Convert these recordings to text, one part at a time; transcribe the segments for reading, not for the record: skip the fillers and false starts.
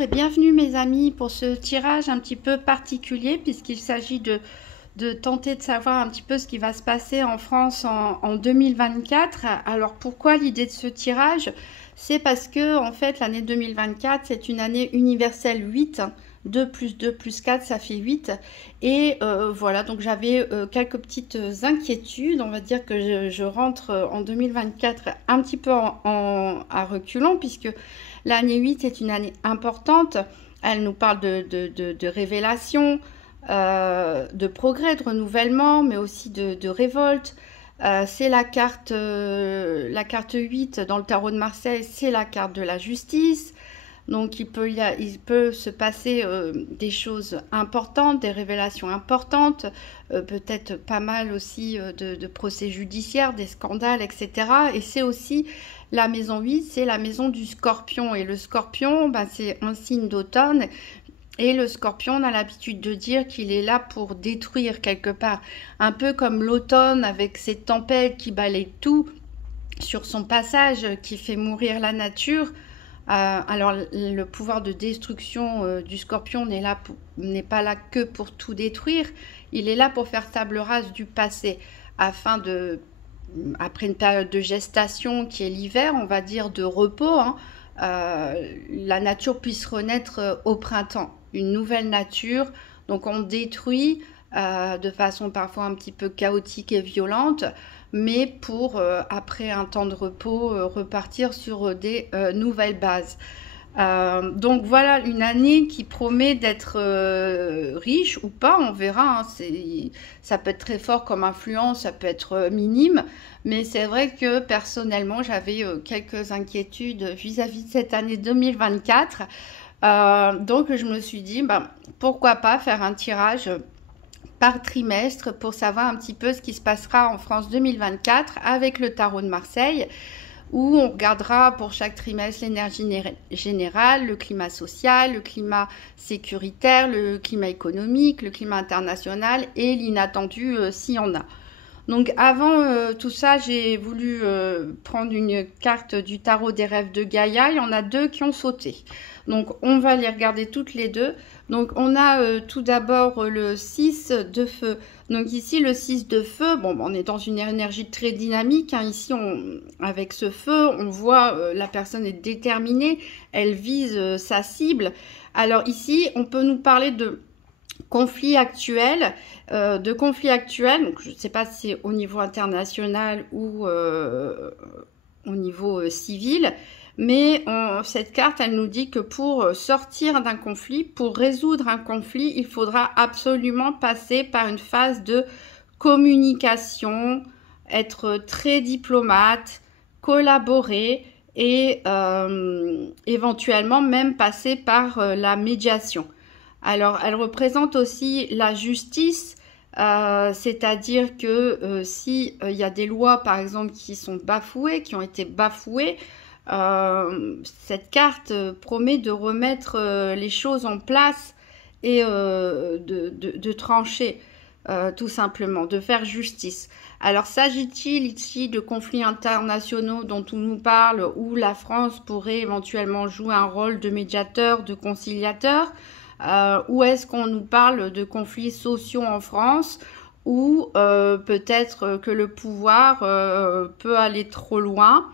Bonjour et bienvenue mes amis pour ce tirage un petit peu particulier puisqu'il s'agit de tenter de savoir un petit peu ce qui va se passer en France en 2024. Alors pourquoi l'idée de ce tirage? C'est parce que en fait l'année 2024 c'est une année universelle 8. 2 plus 2 plus 4 ça fait 8 et voilà, donc j'avais quelques petites inquiétudes. On va dire que je rentre en 2024 un petit peu à reculons puisque l'année 8 est une année importante. Elle nous parle de révélation, de progrès, de renouvellement, mais aussi de révolte. C'est la carte 8 dans le tarot de Marseille, c'est la carte de la justice. Donc il peut se passer des choses importantes, des révélations importantes, peut-être pas mal aussi de procès judiciaires, des scandales, etc. Et c'est aussi la maison 8, c'est la maison du scorpion. Et le scorpion, ben, c'est un signe d'automne. Et le scorpion, on a l'habitude de dire qu'il est là pour détruire quelque part. Un peu comme l'automne avec ses tempêtes qui balayent tout sur son passage, qui fait mourir la nature. Alors le pouvoir de destruction du scorpion n'est pas là que pour tout détruire, il est là pour faire table rase du passé, afin de, après une période de gestation qui est l'hiver, on va dire de repos, hein, la nature puisse renaître au printemps, une nouvelle nature. Donc on détruit de façon parfois un petit peu chaotique et violente, mais pour, après un temps de repos, repartir sur des nouvelles bases. Donc voilà, une année qui promet d'être riche ou pas, on verra, hein. Ça peut être très fort comme influence, ça peut être minime, mais c'est vrai que personnellement, j'avais quelques inquiétudes vis-à-vis de cette année 2024. Donc je me suis dit, ben, pourquoi pas faire un tirage par trimestre pour savoir un petit peu ce qui se passera en France 2024 avec le tarot de Marseille, où on regardera pour chaque trimestre l'énergie générale, le climat social, le climat sécuritaire, le climat économique, le climat international et l'inattendu s'il y en a. Donc avant tout ça, j'ai voulu prendre une carte du tarot des rêves de Gaïa. Il y en a deux qui ont sauté. Donc on va les regarder toutes les deux. Donc on a tout d'abord le 6 de feu. Donc ici le 6 de feu, bon, on est dans une énergie très dynamique, hein. Ici avec ce feu, on voit la personne est déterminée, elle vise sa cible. Alors ici on peut nous parler de conflits actuels, donc je ne sais pas si c'est au niveau international ou au niveau civil, mais cette carte, elle nous dit que pour sortir d'un conflit, pour résoudre un conflit, il faudra absolument passer par une phase de communication, être très diplomate, collaborer et éventuellement même passer par la médiation. Alors, elle représente aussi la justice, c'est-à-dire que si il y a des lois, par exemple, qui sont bafouées, qui ont été bafouées, cette carte promet de remettre les choses en place et de trancher, tout simplement, de faire justice. Alors, s'agit-il ici de conflits internationaux dont on nous parle, où la France pourrait éventuellement jouer un rôle de médiateur, de conciliateur? Ou est-ce qu'on nous parle de conflits sociaux en France, ou peut-être que le pouvoir peut aller trop loin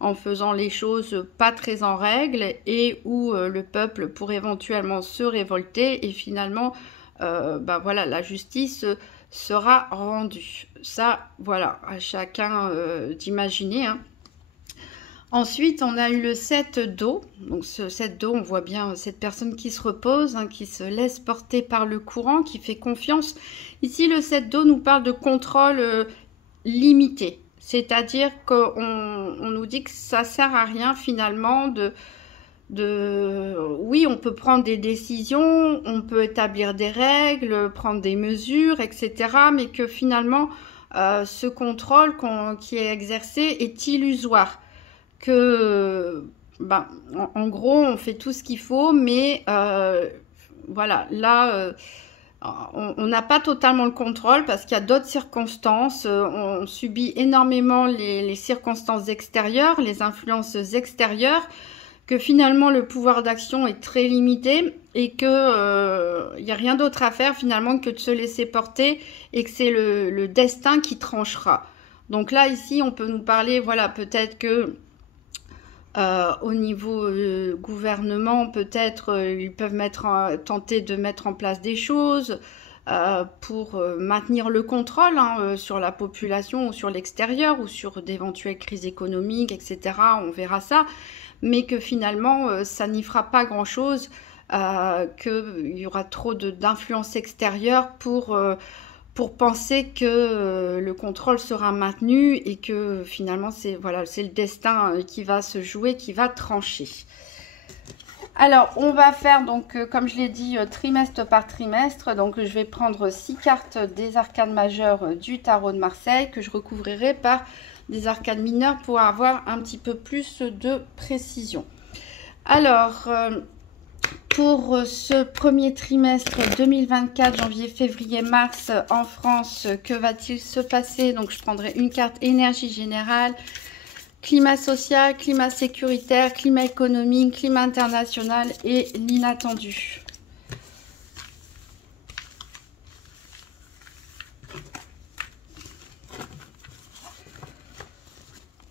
en faisant les choses pas très en règle, et où le peuple pourrait éventuellement se révolter et finalement bah voilà, la justice sera rendue. Ça, voilà, à chacun d'imaginer, hein. Ensuite, on a eu le 7 d'eau. Donc ce 7 d'eau, on voit bien cette personne qui se repose, hein, qui se laisse porter par le courant, qui fait confiance. Ici, le 7 d'eau nous parle de contrôle limité. C'est-à-dire qu'on nous dit que ça sert à rien finalement oui, on peut prendre des décisions, on peut établir des règles, prendre des mesures, etc. Mais que finalement, ce contrôle qui est exercé est illusoire. Que, ben, en gros, on fait tout ce qu'il faut, mais voilà, là, on n'a pas totalement le contrôle parce qu'il y a d'autres circonstances. On subit énormément les circonstances extérieures, les influences extérieures, que finalement le pouvoir d'action est très limité et que il n'y a rien d'autre à faire finalement que de se laisser porter et que c'est le destin qui tranchera. Donc là ici on peut nous parler, voilà, peut-être que au niveau gouvernement, peut-être ils peuvent tenter de mettre en place des choses pour maintenir le contrôle sur la population ou sur l'extérieur ou sur d'éventuelles crises économiques, etc. On verra ça, mais que finalement ça n'y fera pas grand-chose, qu'il y aura trop d'influence extérieure pour penser que le contrôle sera maintenu et que finalement c'est voilà, c'est le destin qui va se jouer, qui va trancher. Alors on va faire donc comme je l'ai dit trimestre par trimestre, donc je vais prendre 6 cartes des arcanes majeures du tarot de Marseille que je recouvrirai par des arcanes mineures pour avoir un petit peu plus de précision. Alors pour ce premier trimestre 2024, janvier, février, mars en France, que va-t-il se passer? Donc je prendrai une carte énergie générale, climat social, climat sécuritaire, climat économique, climat international et l'inattendu.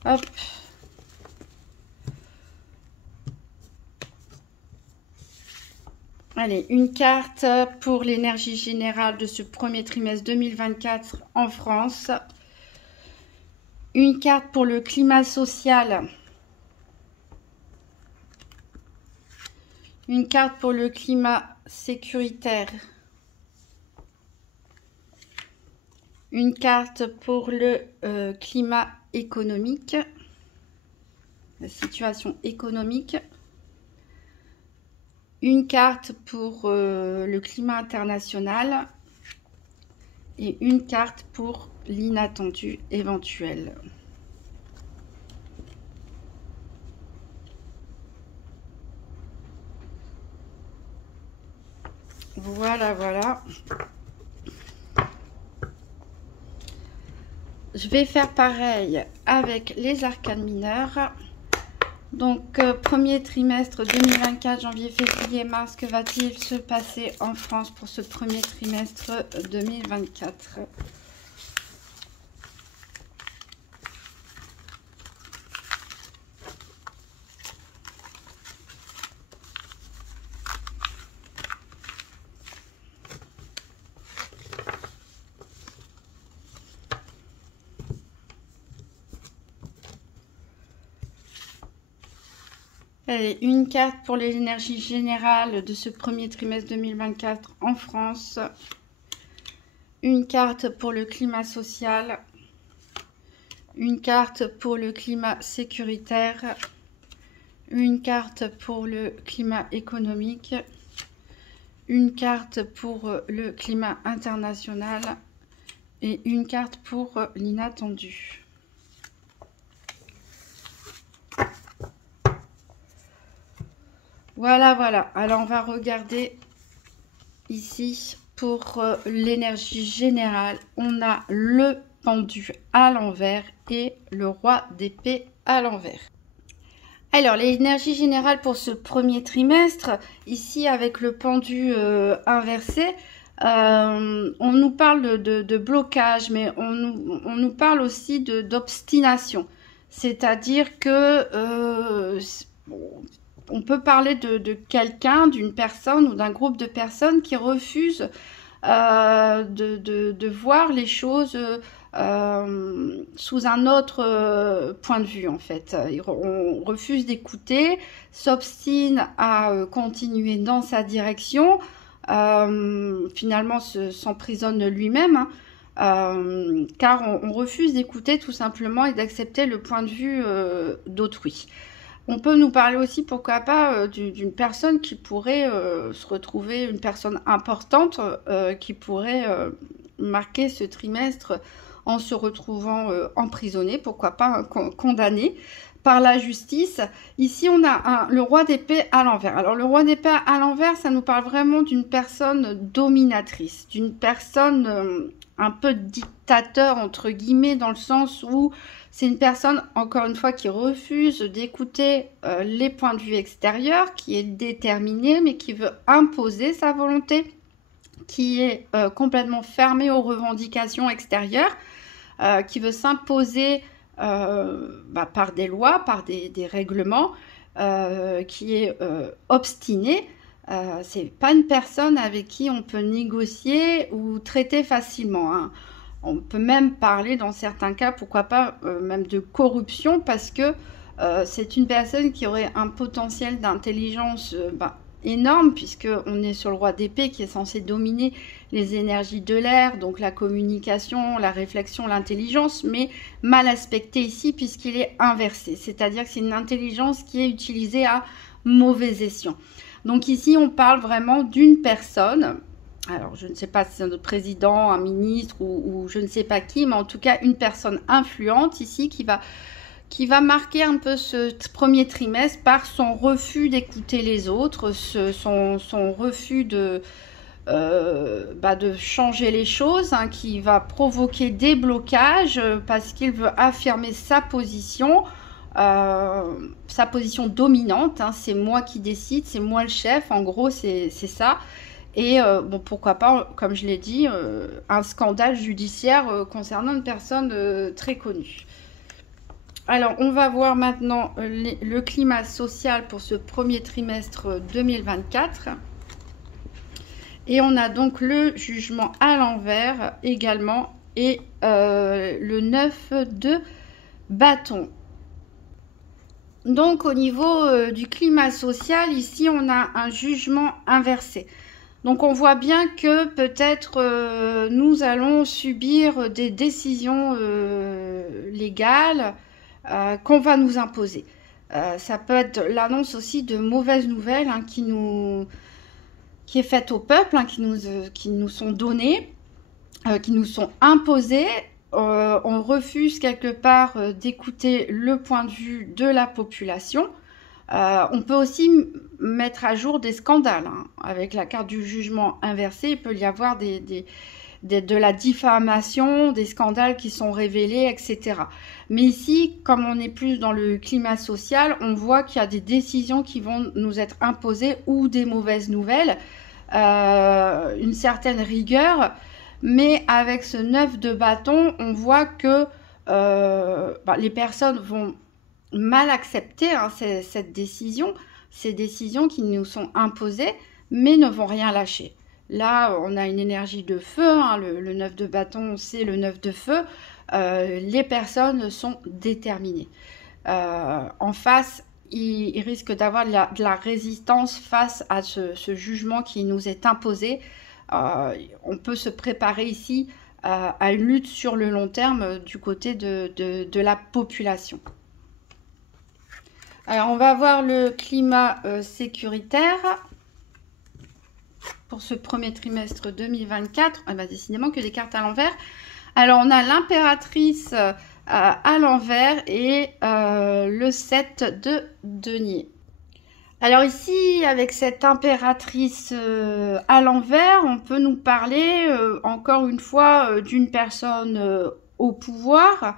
Hop. Allez, une carte pour l'énergie générale de ce premier trimestre 2024 en France. Une carte pour le climat social. Une carte pour le climat sécuritaire. Une carte pour le climat économique. La situation économique. Une carte pour le climat international et une carte pour l'inattendu éventuel. Voilà, voilà. Je vais faire pareil avec les arcanes mineures. Donc, premier trimestre 2024, janvier, février, mars, que va-t-il se passer en France pour ce premier trimestre 2024? Allez, une carte pour l'énergie générale de ce premier trimestre 2024 en France. Une carte pour le climat social. Une carte pour le climat sécuritaire. Une carte pour le climat économique. Une carte pour le climat international. Et une carte pour l'inattendu. Voilà, voilà. Alors, on va regarder ici pour l'énergie générale. On a le pendu à l'envers et le roi d'épée à l'envers. Alors, l'énergie générale pour ce premier trimestre, ici avec le pendu inversé, on nous parle de blocage, mais on nous parle aussi d'obstination. C'est-à-dire que... on peut parler de quelqu'un, d'une personne ou d'un groupe de personnes qui refusent de voir les choses sous un autre point de vue en fait. On refuse d'écouter, s'obstine à continuer dans sa direction, finalement s'emprisonne lui-même, car on refuse d'écouter tout simplement et d'accepter le point de vue d'autrui. On peut nous parler aussi, pourquoi pas, d'une personne qui pourrait se retrouver, une personne importante qui pourrait marquer ce trimestre en se retrouvant emprisonnée, pourquoi pas condamnée par la justice. Ici, on a le roi d'épée à l'envers. Alors, le roi d'épée à l'envers, ça nous parle vraiment d'une personne dominatrice, d'une personne un peu dictateur, entre guillemets, dans le sens où C'est une personne, encore une fois, qui refuse d'écouter les points de vue extérieurs, qui est déterminée, mais qui veut imposer sa volonté, qui est complètement fermée aux revendications extérieures, qui veut s'imposer par des lois, par des règlements, qui est obstinée. C'est pas une personne avec qui on peut négocier ou traiter facilement, hein. On peut même parler dans certains cas, pourquoi pas, même de corruption, parce que c'est une personne qui aurait un potentiel d'intelligence énorme, puisqu'on est sur le roi d'épée qui est censé dominer les énergies de l'air, donc la communication, la réflexion, l'intelligence, mais mal aspecté ici puisqu'il est inversé. C'est-à-dire que c'est une intelligence qui est utilisée à mauvais escient. Donc ici, on parle vraiment d'une personne. Alors, je ne sais pas si c'est un président, un ministre ou je ne sais pas qui, mais en tout cas, une personne influente ici qui va marquer un peu ce premier trimestre par son refus d'écouter les autres, son refus de changer les choses, hein, qui va provoquer des blocages parce qu'il veut affirmer sa position dominante, hein, c'est moi qui décide, c'est moi le chef, en gros c'est ça. Et bon, pourquoi pas, comme je l'ai dit, un scandale judiciaire concernant une personne très connue. Alors, on va voir maintenant le climat social pour ce premier trimestre 2024. Et on a donc le jugement à l'envers également et le 9 de bâton. Donc, au niveau du climat social, ici, on a un jugement inversé. Donc on voit bien que peut-être nous allons subir des décisions légales qu'on va nous imposer. Ça peut être l'annonce aussi de mauvaises nouvelles, hein, qui est faite au peuple, hein, qui nous sont données, qui nous sont imposées. On refuse quelque part d'écouter le point de vue de la population. On peut aussi mettre à jour des scandales, hein. Avec la carte du jugement inversé, il peut y avoir de la diffamation, des scandales qui sont révélés, etc. Mais ici, comme on est plus dans le climat social, on voit qu'il y a des décisions qui vont nous être imposées ou des mauvaises nouvelles, une certaine rigueur. Mais avec ce 9 de bâton, on voit que les personnes vont mal accepter, hein, cette décision, ces décisions qui nous sont imposées, mais ne vont rien lâcher. Là, on a une énergie de feu, hein, le 9 de bâton, c'est le 9 de feu. Les personnes sont déterminées. En face, il risque d'avoir de la résistance face à ce jugement qui nous est imposé. On peut se préparer ici à une lutte sur le long terme du côté de la population. Alors, on va voir le climat sécuritaire pour ce premier trimestre 2024. Ah bah, décidément que des cartes à l'envers. Alors, on a l'impératrice à l'envers et le 7 de denier. Alors ici, avec cette impératrice à l'envers, on peut nous parler encore une fois d'une personne au pouvoir.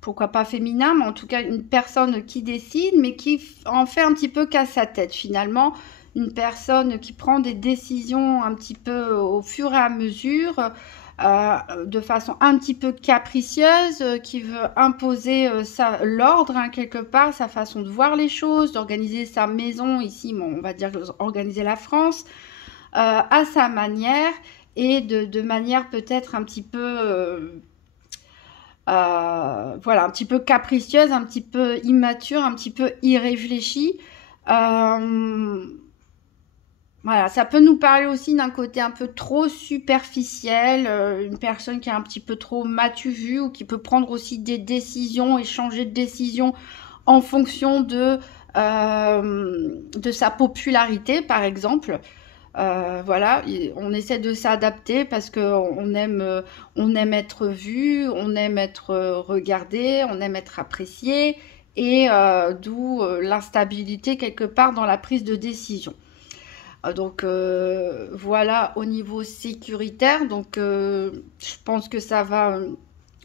Pourquoi pas féminin, mais en tout cas une personne qui décide, mais qui en fait un petit peu qu'à sa tête finalement. Une personne qui prend des décisions un petit peu au fur et à mesure, de façon un petit peu capricieuse, qui veut imposer l'ordre, hein, quelque part, sa façon de voir les choses, d'organiser sa maison, ici bon, on va dire organiser la France, à sa manière, et de manière peut-être un petit peu... voilà, un petit peu capricieuse, un petit peu immature, un petit peu irréfléchie. Voilà, ça peut nous parler aussi d'un côté un peu trop superficiel, une personne qui est un petit peu trop m'as-tu vu, ou qui peut prendre aussi des décisions et changer de décision en fonction de sa popularité, par exemple. Voilà, on essaie de s'adapter parce qu'on aime être vu, on aime être regardé, on aime être apprécié, et d'où l'instabilité quelque part dans la prise de décision. Donc voilà au niveau sécuritaire. Donc je pense que ça va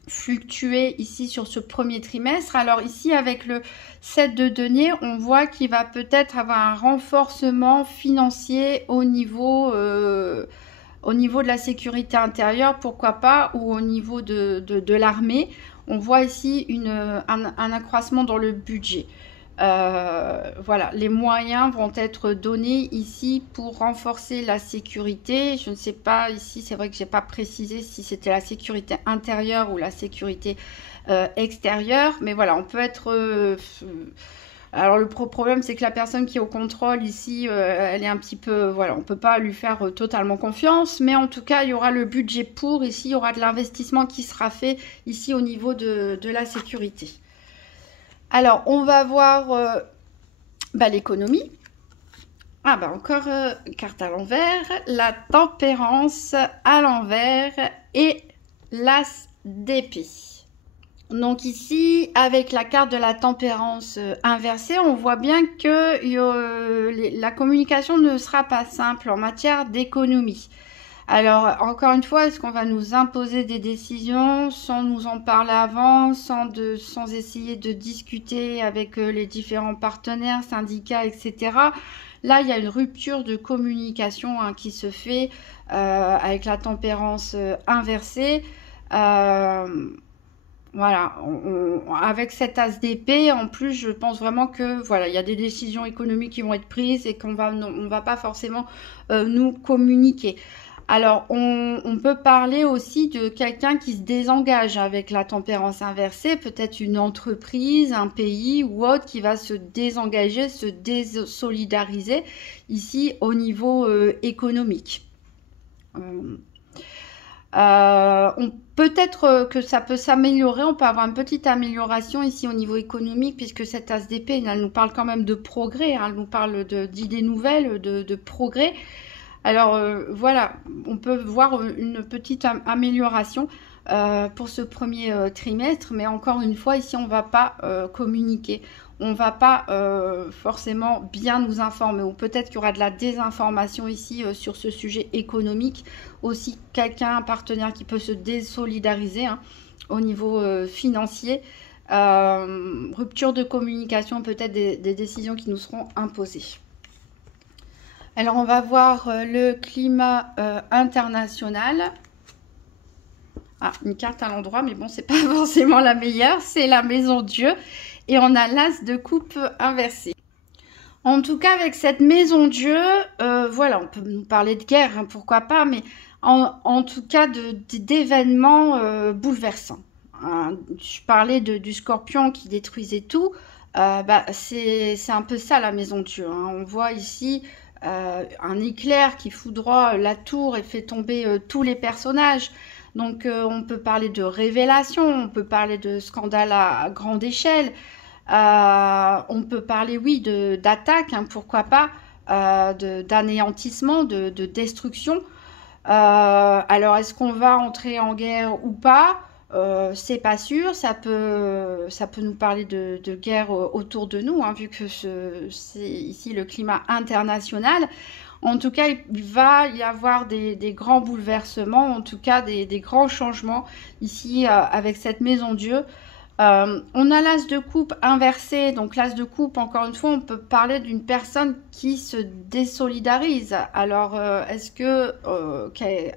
fluctuer ici sur ce premier trimestre. Alors ici avec le 7 de denier, on voit qu'il va peut-être avoir un renforcement financier au niveau de la sécurité intérieure, pourquoi pas, ou au niveau de l'armée. On voit ici un accroissement dans le budget. Voilà, les moyens vont être donnés ici pour renforcer la sécurité. Je ne sais pas ici, c'est vrai que j'ai pas précisé si c'était la sécurité intérieure ou la sécurité extérieure, mais voilà, on peut être alors le problème c'est que la personne qui est au contrôle ici, elle est un petit peu, voilà, on peut pas lui faire totalement confiance, mais en tout cas il y aura le budget pour, ici il y aura de l'investissement qui sera fait ici au niveau de la sécurité. Alors, on va voir l'économie. Ah bah encore carte à l'envers, la tempérance à l'envers et l'as d'épée. Donc ici, avec la carte de la tempérance inversée, on voit bien que la communication ne sera pas simple en matière d'économie. Alors, encore une fois, est-ce qu'on va nous imposer des décisions sans nous en parler avant, sans essayer de discuter avec les différents partenaires, syndicats, etc. Là, il y a une rupture de communication qui se fait avec la tempérance inversée. Voilà, avec cet as d'épée, en plus, je pense vraiment que voilà, il y a des décisions économiques qui vont être prises et on va pas forcément nous communiquer. Alors, on peut parler aussi de quelqu'un qui se désengage avec la tempérance inversée, peut-être une entreprise, un pays ou autre qui va se désengager, se désolidariser ici au niveau économique. Peut-être que ça peut s'améliorer, on peut avoir une petite amélioration ici au niveau économique puisque cette as d'épée, elle nous parle quand même de progrès, hein, elle nous parle d'idées nouvelles, de progrès. Alors voilà, on peut voir une petite amélioration pour ce premier trimestre, mais encore une fois, ici, on ne va pas communiquer. On ne va pas forcément bien nous informer. Ou peut-être qu'il y aura de la désinformation ici sur ce sujet économique. Aussi, un partenaire qui peut se désolidariser au niveau financier. Rupture de communication, peut-être des décisions qui nous seront imposées. Alors, on va voir le climat international. Ah, une carte à l'endroit, mais bon, c'est pas forcément la meilleure. C'est la maison Dieu. Et on a l'as de coupe inversé. En tout cas, avec cette maison Dieu, voilà, on peut nous parler de guerre, hein, pourquoi pas, mais en tout cas d'événements bouleversants. Hein, je parlais du scorpion qui détruisait tout. C'est un peu ça, la maison Dieu. Hein. On voit ici... un éclair qui foudroie la tour et fait tomber tous les personnages. Donc on peut parler de révélation, on peut parler de scandale à grande échelle, on peut parler, oui, d'attaque, hein, pourquoi pas, d'anéantissement, de destruction. Alors est-ce qu'on va entrer en guerre ou pas? C'est pas sûr, ça peut nous parler de guerre autour de nous, hein, vu que c'est ici le climat international. En tout cas, il va y avoir des grands bouleversements, en tout cas des grands changements ici avec cette maison Dieu. On a l'as de coupe inversé, donc l'as de coupe, encore une fois, on peut parler d'une personne qui se désolidarise. Alors, est-ce que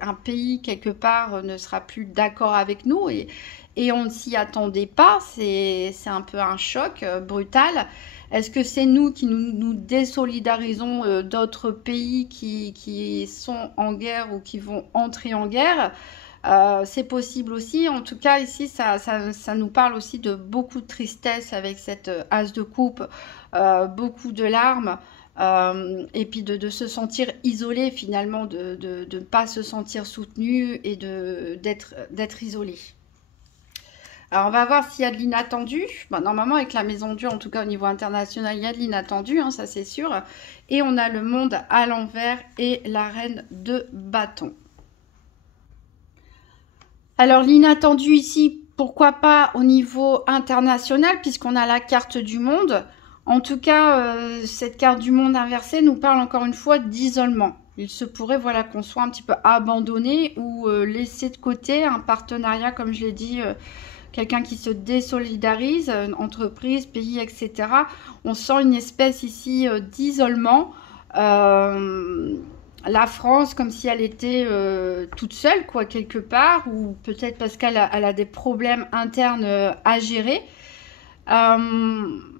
un pays, quelque part, ne sera plus d'accord avec nous et on ne s'y attendait pas, c'est un peu un choc brutal. Est-ce que c'est nous qui nous désolidarisons d'autres pays qui sont en guerre ou qui vont entrer en guerre? C'est possible aussi. En tout cas, ici, ça nous parle aussi de beaucoup de tristesse avec cette as de coupe, beaucoup de larmes, et puis de se sentir isolé finalement, de ne pas se sentir soutenu et d'être isolé. Alors, on va voir s'il y a de l'inattendu. Bon, normalement, avec la maison Dieu, en tout cas au niveau international, il y a de l'inattendu, hein, ça c'est sûr. Et on a le monde à l'envers et la reine de bâton. Alors, l'inattendu ici, pourquoi pas au niveau international, puisqu'on a la carte du monde. En tout cas, cette carte du monde inversée nous parle encore une fois d'isolement. Il se pourrait, voilà, qu'on soit un petit peu abandonné ou laissé de côté, un partenariat, comme je l'ai dit, quelqu'un qui se désolidarise, entreprise, pays, etc. On sent une espèce ici d'isolement. La France, comme si elle était toute seule, quoi, quelque part, ou peut-être parce qu'elle a des problèmes internes à gérer.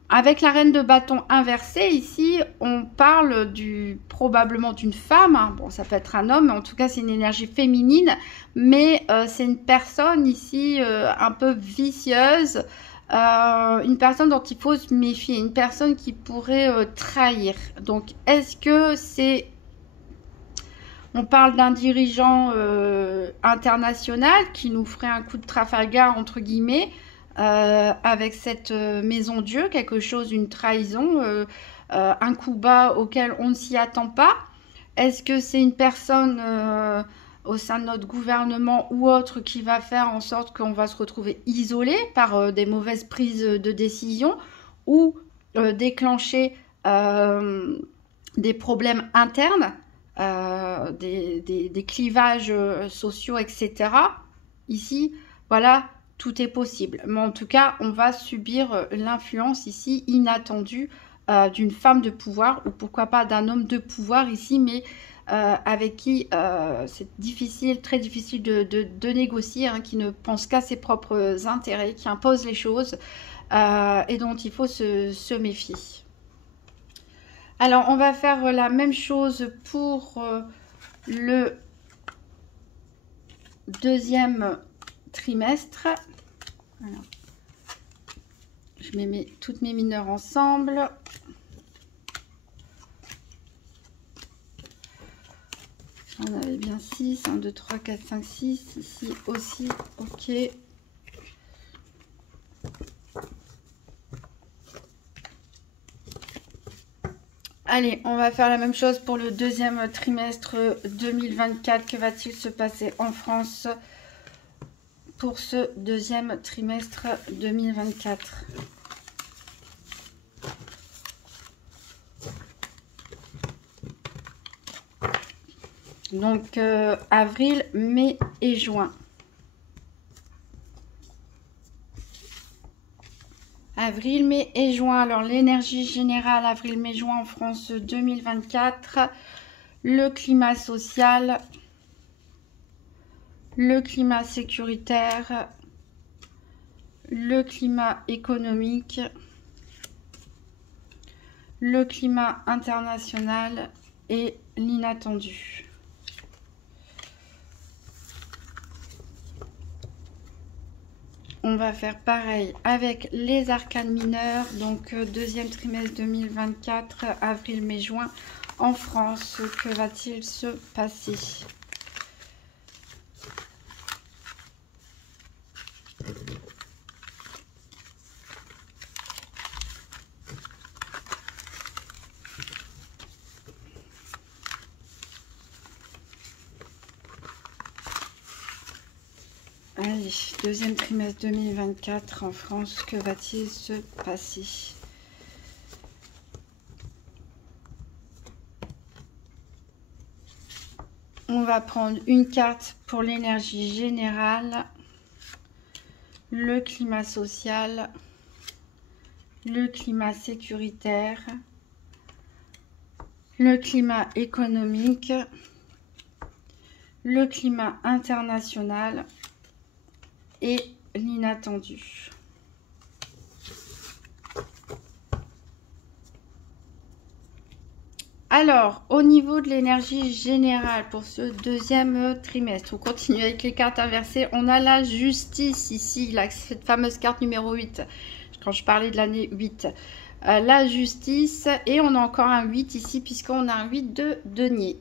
Avec la reine de bâton inversée, ici, on parle probablement d'une femme. Hein. Bon, ça peut être un homme, mais en tout cas, c'est une énergie féminine. Mais c'est une personne ici un peu vicieuse. Une personne dont il faut se méfier. Une personne qui pourrait trahir. Donc, est-ce que c'est... On parle d'un dirigeant international qui nous ferait un coup de Trafalgar, entre guillemets, avec cette maison Dieu, quelque chose, une trahison, un coup bas auquel on ne s'y attend pas. Est-ce que c'est une personne au sein de notre gouvernement ou autre qui va faire en sorte qu'on va se retrouver isolé par des mauvaises prises de décision ou déclencher des problèmes internes, des clivages sociaux, etc. Ici, voilà, tout est possible. Mais en tout cas, on va subir l'influence ici inattendue d'une femme de pouvoir ou pourquoi pas d'un homme de pouvoir ici, mais avec qui c'est difficile, très difficile de négocier, hein, qui ne pense qu'à ses propres intérêts, qui impose les choses et dont il faut se méfier. Alors, on va faire la même chose pour le deuxième trimestre. Alors, je mets toutes mes mineurs ensemble. J'en avais bien 6. 1, 2, 3, 4, 5, 6. Ici aussi, ok. Allez, on va faire la même chose pour le deuxième trimestre 2024. Que va-t-il se passer en France pour ce deuxième trimestre 2024? Donc, avril, mai et juin. Avril, mai et juin. Alors, l'énergie générale, avril, mai, juin en France 2024. Le climat social. Le climat sécuritaire. Le climat économique. Le climat international et l'inattendu. On va faire pareil avec les arcanes mineurs. Donc, deuxième trimestre 2024, avril, mai, juin. En France, que va-t-il se passer? Allez, deuxième trimestre 2024 en France, que va-t-il se passer? On va prendre une carte pour l'énergie générale, le climat social, le climat sécuritaire, le climat économique, le climat international et l'inattendu. Alors, au niveau de l'énergie générale pour ce deuxième trimestre, on continue avec les cartes inversées. On a la justice ici, cette fameuse carte numéro 8, quand je parlais de l'année 8. La justice, et on a encore un 8 ici, puisqu'on a un 8 de denier.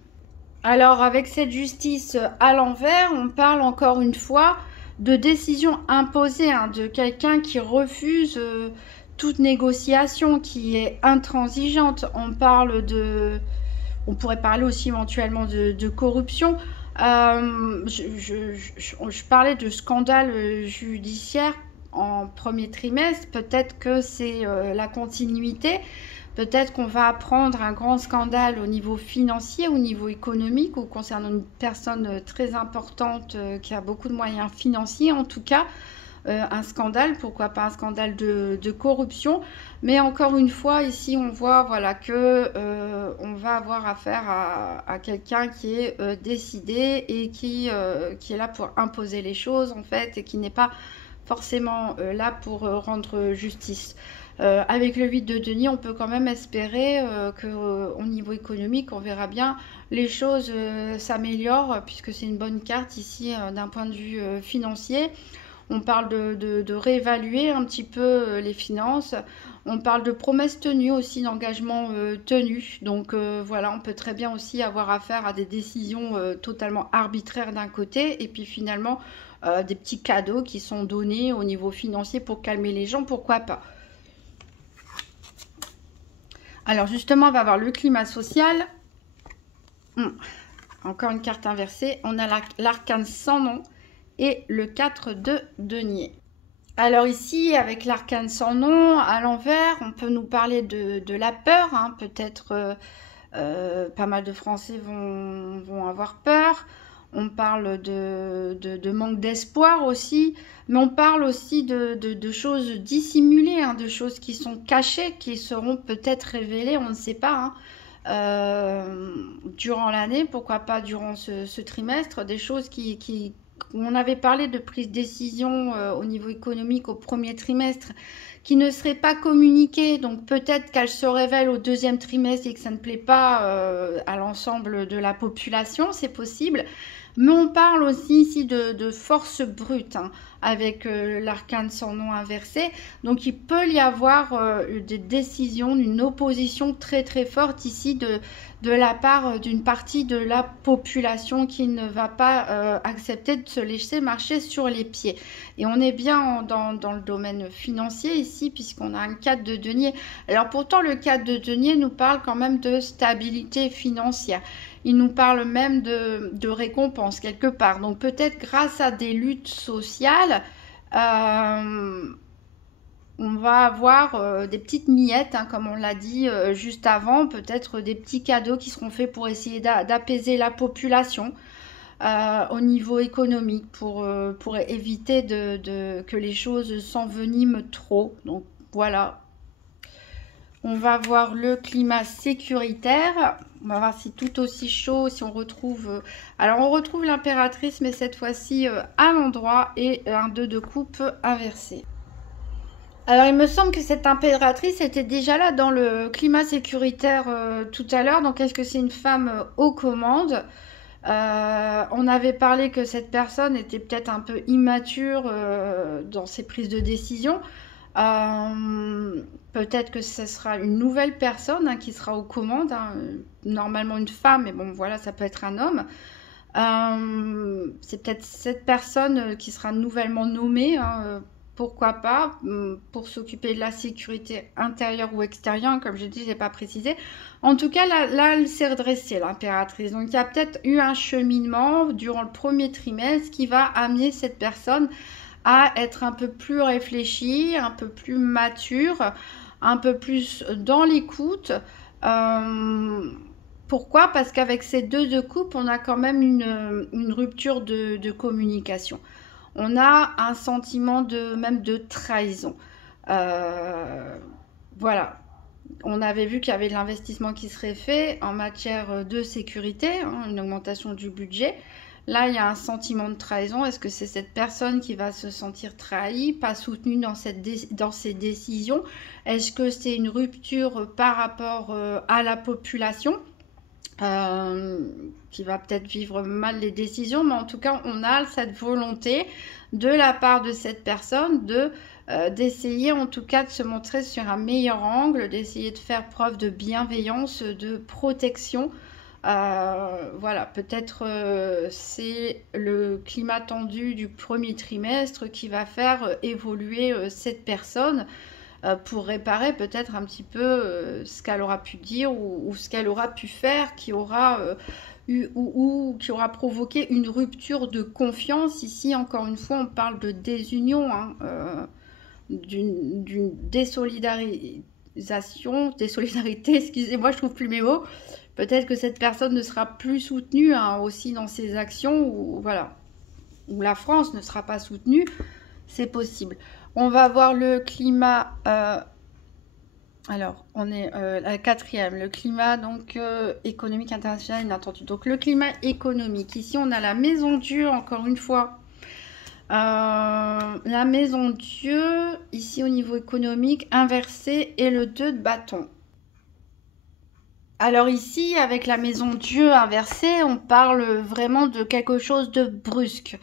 Alors, avec cette justice à l'envers, on parle encore une fois de décision imposée, hein, de quelqu'un qui refuse toute négociation, qui est intransigeante. On pourrait parler aussi éventuellement de corruption. Je parlais de scandale judiciaire en premier trimestre. Peut-être que c'est la continuité. Peut-être qu'on va apprendre un grand scandale au niveau financier, au niveau économique, ou concernant une personne très importante qui a beaucoup de moyens financiers. En tout cas, un scandale, pourquoi pas un scandale de corruption. Mais encore une fois, ici, on voit voilà, que on va avoir affaire à quelqu'un qui est décidé et qui est là pour imposer les choses, en fait, et qui n'est pas forcément là pour rendre justice. Avec le 8 de denier, on peut quand même espérer qu'au niveau économique, on verra bien, les choses s'améliorent, puisque c'est une bonne carte ici d'un point de vue financier. On parle de réévaluer un petit peu les finances. On parle de promesses tenues aussi, d'engagements tenus. Donc voilà, on peut très bien aussi avoir affaire à des décisions totalement arbitraires d'un côté, et puis finalement des petits cadeaux qui sont donnés au niveau financier pour calmer les gens, pourquoi pas. Alors justement, on va voir le climat social. Encore une carte inversée. On a l'arcane sans nom et le 4 de denier. Alors ici, avec l'arcane sans nom, à l'envers, on peut nous parler de la peur. Hein. Peut-être pas mal de Français vont avoir peur. On parle de manque d'espoir aussi, mais on parle aussi de choses dissimulées, hein, de choses qui sont cachées, qui seront peut-être révélées, on ne sait pas, hein, durant l'année, pourquoi pas durant ce trimestre, des choses on avait parlé de prise de décision au niveau économique au premier trimestre, qui ne seraient pas communiquées, donc peut-être qu'elles se révèlent au deuxième trimestre et que ça ne plaît pas à l'ensemble de la population, c'est possible. Mais on parle aussi ici de force brute, hein, avec l'arcane sans nom inversé. Donc il peut y avoir des décisions, une opposition très très forte ici de la part d'une partie de la population qui ne va pas accepter de se laisser marcher sur les pieds. Et on est bien dans le domaine financier ici, puisqu'on a un 4 de denier. Alors pourtant, le 4 de denier nous parle quand même de stabilité financière. Il nous parle même de récompense quelque part. Donc peut-être grâce à des luttes sociales, on va avoir des petites miettes, hein, comme on l'a dit juste avant, peut-être des petits cadeaux qui seront faits pour essayer d'apaiser la population au niveau économique, pour éviter que les choses s'enveniment trop. Donc voilà. On va voir le climat sécuritaire. On va voir si tout aussi chaud, si on retrouve... alors on retrouve l'impératrice, mais cette fois-ci à l'endroit, et un 2 de coupe inversé. Alors il me semble que cette impératrice était déjà là dans le climat sécuritaire tout à l'heure. Donc est-ce que c'est une femme aux commandes? On avait parlé que cette personne était peut-être un peu immature dans ses prises de décision. Peut-être que ce sera une nouvelle personne, hein, qui sera aux commandes, hein, normalement une femme, mais bon voilà, ça peut être un homme. C'est peut-être cette personne qui sera nouvellement nommée, hein, pourquoi pas, pour s'occuper de la sécurité intérieure ou extérieure, comme j'ai dit, je n'ai pas précisé. En tout cas, là elle s'est redressée, l'impératrice. Donc il y a peut-être eu un cheminement durant le premier trimestre qui va amener cette personne à être un peu plus réfléchie, un peu plus mature, un peu plus dans l'écoute. Pourquoi? Parce qu'avec ces 2 de coupe, on a quand même une rupture de communication. On a un sentiment même de trahison. Voilà. On avait vu qu'il y avait de l'investissement qui serait fait en matière de sécurité, hein, une augmentation du budget. Là, il y a un sentiment de trahison. Est-ce que c'est cette personne qui va se sentir trahie, pas soutenue dans ses décisions? Est-ce que c'est une rupture par rapport à la population qui va peut-être vivre mal les décisions? Mais en tout cas, on a cette volonté de la part de cette personne d'essayer en tout cas de se montrer sur un meilleur angle, d'essayer de faire preuve de bienveillance, de protection. Voilà, peut-être c'est le climat tendu du premier trimestre qui va faire évoluer cette personne pour réparer peut-être un petit peu ce qu'elle aura pu dire ou ce qu'elle aura pu faire qui aura qui aura provoqué une rupture de confiance. Ici, encore une fois, on parle de désunion, hein, d'une désolidarité. désolidarités, excusez-moi, je trouve plus mes mots. Peut-être que cette personne ne sera plus soutenue hein, aussi dans ses actions, ou voilà, où la France ne sera pas soutenue, c'est possible. On va voir le climat. Alors, on est à la quatrième, le climat donc économique international inattendu. Donc, le climat économique. Ici, on a la maison Dieu, encore une fois. La maison Dieu, ici au niveau économique, inversé, et le 2 de bâton. Alors ici, avec la maison Dieu inversée, on parle vraiment de quelque chose de brusque,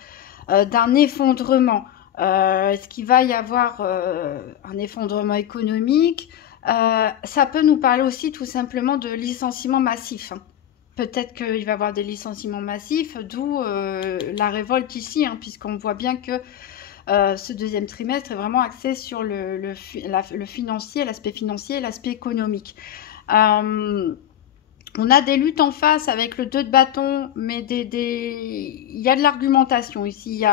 d'un effondrement. Est-ce qu'il va y avoir un effondrement économique? Ça peut nous parler aussi tout simplement de licenciements massifs. Hein. Peut-être qu'il va y avoir des licenciements massifs, d'où la révolte ici, hein, puisqu'on voit bien que ce deuxième trimestre est vraiment axé sur le financier, l'aspect financier et l'aspect économique. On a des luttes en face avec le 2 de bâton, mais il y a de l'argumentation ici.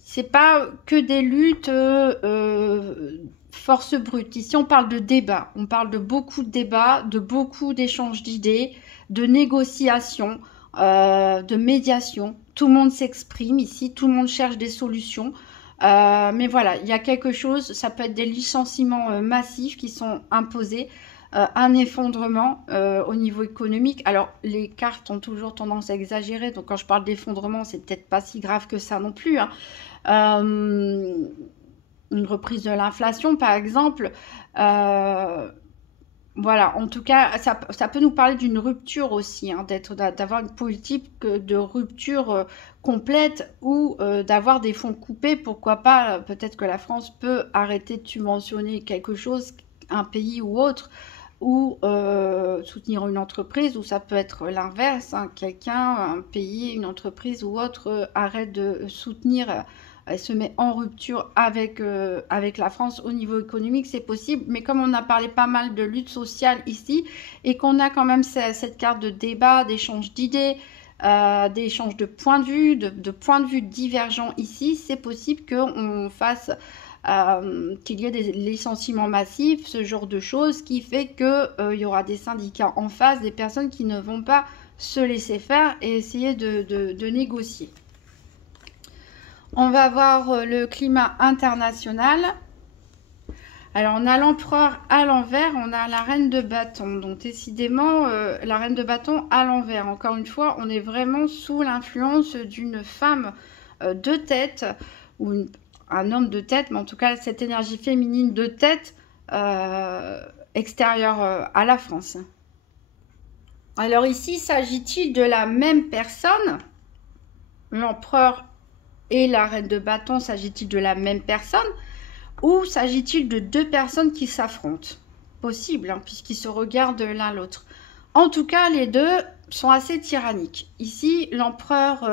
C'est pas que des luttes force brute. Ici, on parle de débat. On parle de beaucoup de débats, de beaucoup d'échanges d'idées, de négociations, de médiation. Tout le monde s'exprime ici, tout le monde cherche des solutions. Mais voilà, il y a quelque chose, ça peut être des licenciements massifs qui sont imposés, un effondrement au niveau économique. Alors, les cartes ont toujours tendance à exagérer, donc quand je parle d'effondrement, c'est peut-être pas si grave que ça non plus. Hein. Une reprise de l'inflation, par exemple. Voilà, en tout cas, ça peut nous parler d'une rupture aussi, hein, d'avoir une politique de rupture complète ou d'avoir des fonds coupés. Pourquoi pas, peut-être que la France peut arrêter de subventionner quelque chose, un pays ou autre, ou soutenir une entreprise, ou ça peut être l'inverse, hein, un pays, une entreprise ou autre arrête de soutenir. Elle se met en rupture avec la France au niveau économique, c'est possible. Mais comme on a parlé pas mal de lutte sociale ici, et qu'on a quand même cette carte de débat, d'échange d'idées, d'échange de points de vue, de points de vue divergents ici, c'est possible qu'on fasse, qu'il y ait des licenciements massifs, ce genre de choses, qui fait qu'il y aura des syndicats en face, des personnes qui ne vont pas se laisser faire et essayer de négocier. On va voir le climat international. Alors, on a l'empereur à l'envers, on a la reine de bâton. Donc, décidément, la reine de bâton à l'envers. Encore une fois, on est vraiment sous l'influence d'une femme de tête, ou un homme de tête, mais en tout cas, cette énergie féminine de tête extérieure à la France. Alors ici, s'agit-il de la même personne? L'empereur et la reine de bâton, s'agit-il de la même personne? Ou s'agit-il de deux personnes qui s'affrontent? Possible, hein, puisqu'ils se regardent l'un l'autre. En tout cas, les deux sont assez tyranniques. Ici, l'empereur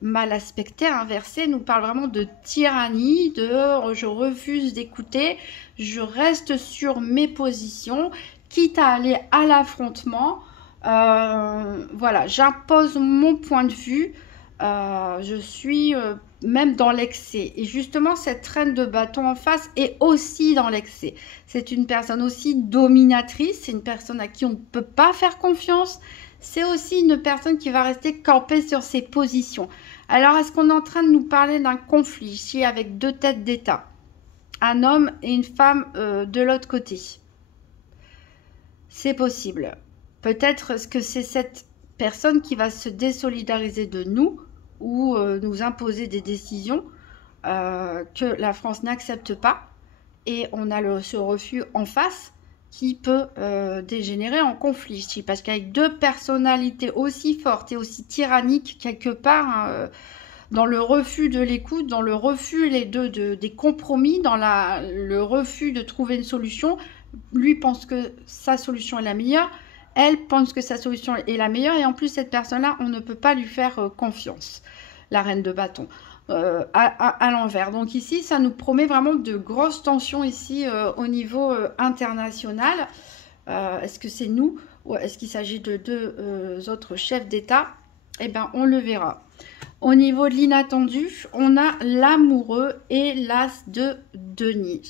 mal aspecté, inversé, nous parle vraiment de tyrannie, de je refuse d'écouter, je reste sur mes positions, quitte à aller à l'affrontement. Voilà, j'impose mon point de vue. Je suis même dans l'excès. Et justement, cette reine de bâton en face est aussi dans l'excès. C'est une personne aussi dominatrice, c'est une personne à qui on ne peut pas faire confiance. C'est aussi une personne qui va rester campée sur ses positions. Alors, est-ce qu'on est en train de nous parler d'un conflit ici avec deux têtes d'État? Un homme et une femme de l'autre côté. C'est possible. Peut-être que c'est cette personne qui va se désolidariser de nous ou nous imposer des décisions que la France n'accepte pas. Et on a ce refus en face qui peut dégénérer en conflit ici. Parce qu'avec deux personnalités aussi fortes et aussi tyranniques, quelque part, hein, dans le refus de l'écoute, dans le refus des compromis, dans le refus de trouver une solution, lui pense que sa solution est la meilleure, elle pense que sa solution est la meilleure, et en plus, cette personne-là, on ne peut pas lui faire confiance, la reine de bâton, à l'envers. Donc ici, ça nous promet vraiment de grosses tensions ici au niveau international. Est-ce que c'est nous ou est-ce qu'il s'agit de deux autres chefs d'État? Eh bien, on le verra. Au niveau de l'inattendu, on a l'amoureux et l'as de denier.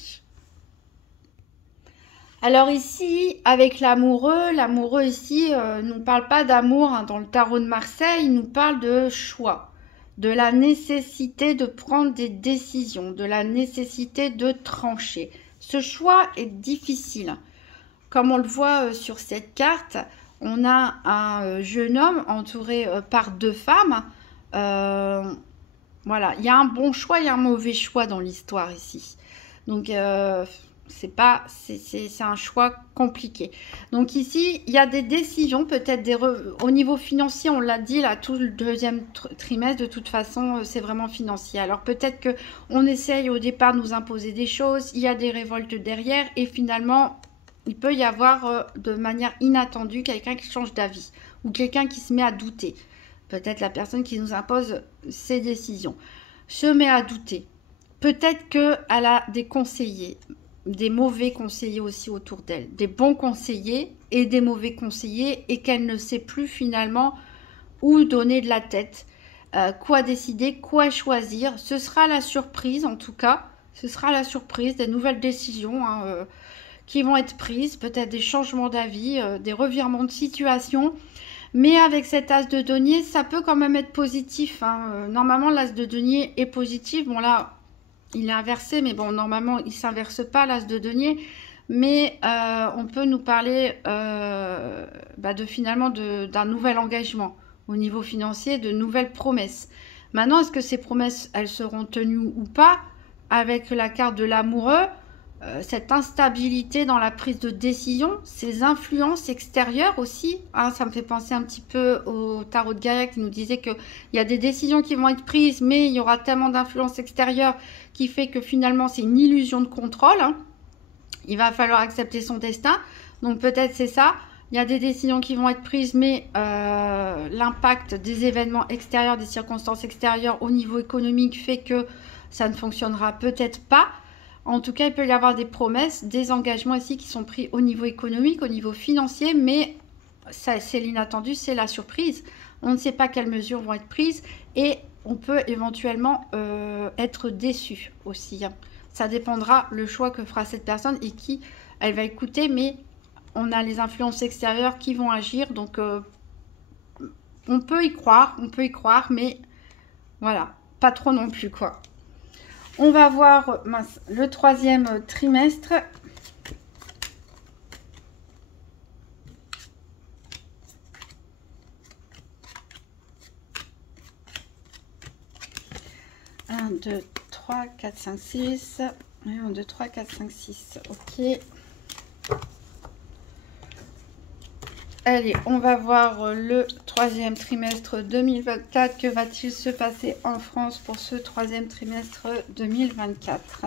Alors ici, avec l'amoureux ici nous parle pas d'amour hein, dans le tarot de Marseille, il nous parle de choix, de la nécessité de prendre des décisions, de la nécessité de trancher. Ce choix est difficile. Comme on le voit sur cette carte, on a un jeune homme entouré par deux femmes. Voilà, il y a un bon choix, il y a un mauvais choix dans l'histoire ici. Donc c'est un choix compliqué. Donc ici, il y a des décisions, peut-être au niveau financier, on l'a dit là, tout le deuxième trimestre, de toute façon, c'est vraiment financier. Alors peut-être que on essaye au départ de nous imposer des choses, il y a des révoltes derrière, et finalement, il peut y avoir de manière inattendue quelqu'un qui change d'avis, ou quelqu'un qui se met à douter. Peut-être la personne qui nous impose ses décisions se met à douter. Peut-être qu'elle a des conseillers, des mauvais conseillers aussi autour d'elle, des bons conseillers et des mauvais conseillers, et qu'elle ne sait plus finalement où donner de la tête, quoi décider, quoi choisir. Ce sera la surprise en tout cas, ce sera la surprise, des nouvelles décisions hein, qui vont être prises, peut-être des changements d'avis, des revirements de situation. Mais avec cet as de denier, ça peut quand même être positif. Hein. Normalement, l'as de denier est positif. Bon là, il est inversé, mais bon, normalement, il ne s'inverse pas, l'as de denier. Mais on peut nous parler finalement d'un nouvel engagement au niveau financier, de nouvelles promesses. Maintenant, est-ce que ces promesses, elles seront tenues ou pas? Avec la carte de l'amoureux, cette instabilité dans la prise de décision, ces influences extérieures aussi, hein, ça me fait penser un petit peu au tarot de Gaïa qui nous disait qu'il y a des décisions qui vont être prises, mais il y aura tellement d'influences extérieures qui fait que finalement c'est une illusion de contrôle. Hein. Il va falloir accepter son destin, donc peut-être c'est ça. Il y a des décisions qui vont être prises, mais l'impact des événements extérieurs, des circonstances extérieures au niveau économique fait que ça ne fonctionnera peut-être pas. En tout cas, il peut y avoir des promesses, des engagements ici qui sont pris au niveau économique, au niveau financier, mais c'est l'inattendu, c'est la surprise. On ne sait pas quelles mesures vont être prises et on peut éventuellement être déçu aussi. Ça dépendra le choix que fera cette personne et qui elle va écouter, mais on a les influences extérieures qui vont agir, donc on peut y croire, mais voilà, pas trop non plus quoi. On va voir le troisième trimestre. Un, 2, 3, 4, 5, 6. 1, 2, 3, 4, 5, 6. Ok. Allez, on va voir le troisième trimestre 2024. Que va-t-il se passer en France pour ce troisième trimestre 2024 ?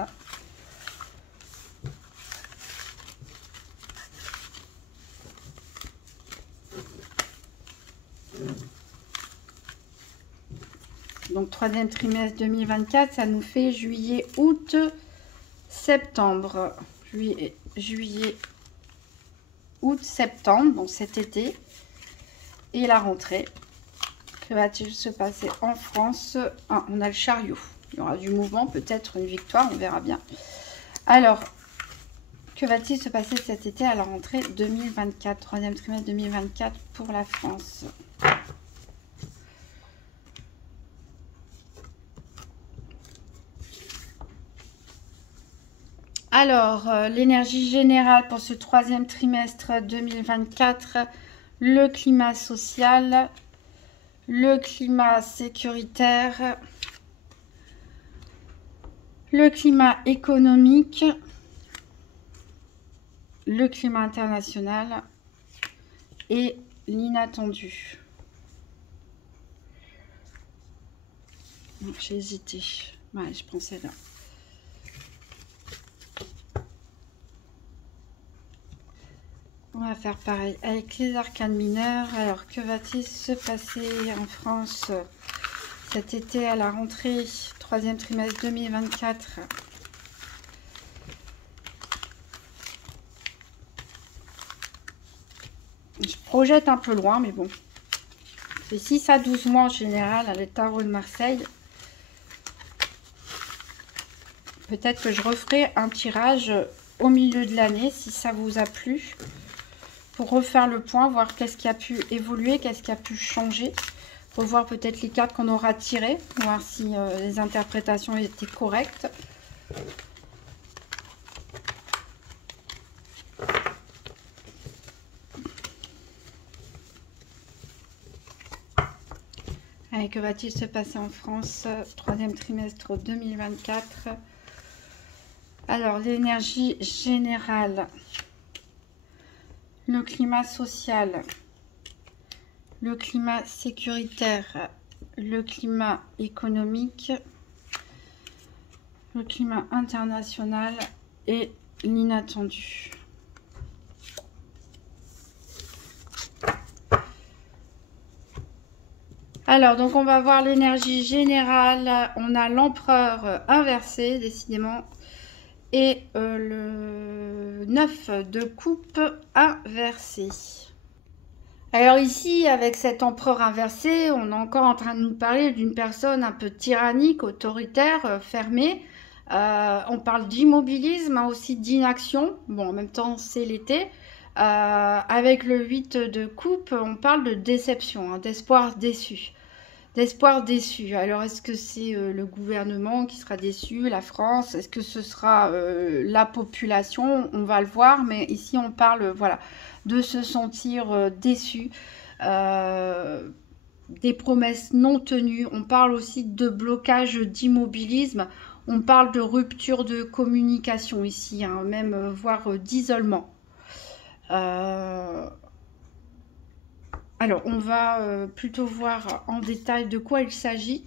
Donc, troisième trimestre 2024, ça nous fait juillet, août, septembre. Juillet, août, septembre, donc cet été. Et la rentrée. Que va-t-il se passer en France? Ah, on a le chariot. Il y aura du mouvement, peut-être une victoire, on verra bien. Alors, que va-t-il se passer cet été à la rentrée 2024? Troisième trimestre 2024 pour la France. Alors, l'énergie générale pour ce troisième trimestre 2024, le climat social, le climat sécuritaire, le climat économique, le climat international et l'inattendu. J'ai hésité. Ouais, je prends celle-là. On va faire pareil avec les arcanes mineurs. Alors, que va-t-il se passer en France cet été à la rentrée, troisième trimestre 2024 ? Je projette un peu loin, mais bon. C'est 6 à 12 mois en général à les tarots de Marseille. Peut-être que je referai un tirage au milieu de l'année, si ça vous a plu, pour refaire le point, voir qu'est-ce qui a pu évoluer, qu'est-ce qui a pu changer, pour voir peut-être les cartes qu'on aura tirées, voir si les interprétations étaient correctes. Allez, que va-t-il se passer en France, troisième trimestre 2024? Alors, l'énergie générale, le climat social, le climat sécuritaire, le climat économique, le climat international et l'inattendu. Alors, donc on va voir l'énergie générale. On a l'empereur inversé, décidément. Et le 9 de coupe inversé. Alors ici, avec cet empereur inversé, on est encore en train de nous parler d'une personne un peu tyrannique, autoritaire, fermée. On parle d'immobilisme, hein, aussi d'inaction. Bon, en même temps, c'est l'été. Avec le 8 de coupe, on parle de déception, hein, d'espoir déçu. D'espoir déçu. Alors, est-ce que c'est le gouvernement qui sera déçu, la France? Est-ce que ce sera la population? On va le voir, mais ici, on parle, voilà, de se sentir déçu. Des promesses non tenues. On parle aussi de blocage, d'immobilisme. On parle de rupture de communication ici, hein, même voire d'isolement. Alors, on va plutôt voir en détail de quoi il s'agit.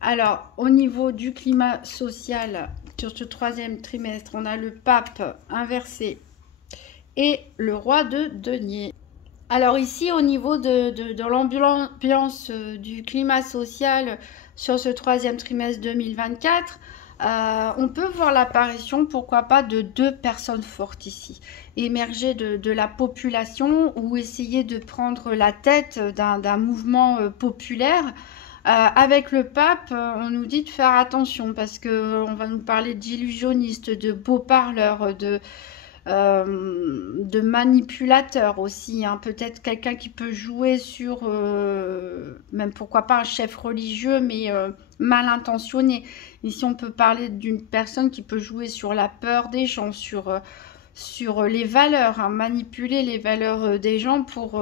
Alors, au niveau du climat social, sur ce troisième trimestre, on a le pape inversé et le roi de denier. Alors ici, au niveau de l'ambiance du climat social sur ce troisième trimestre 2024, on peut voir l'apparition, pourquoi pas, de deux personnes fortes ici, émerger de la population ou essayer de prendre la tête d'un mouvement populaire. Avec le pape, on nous dit de faire attention parce qu'on va nous parler d'illusionnistes, de beaux parleurs, de manipulateurs aussi, hein. Peut-être quelqu'un qui peut jouer sur, même pourquoi pas un chef religieux, mais mal intentionné. Ici, on peut parler d'une personne qui peut jouer sur la peur des gens, sur les valeurs, hein, manipuler les valeurs des gens pour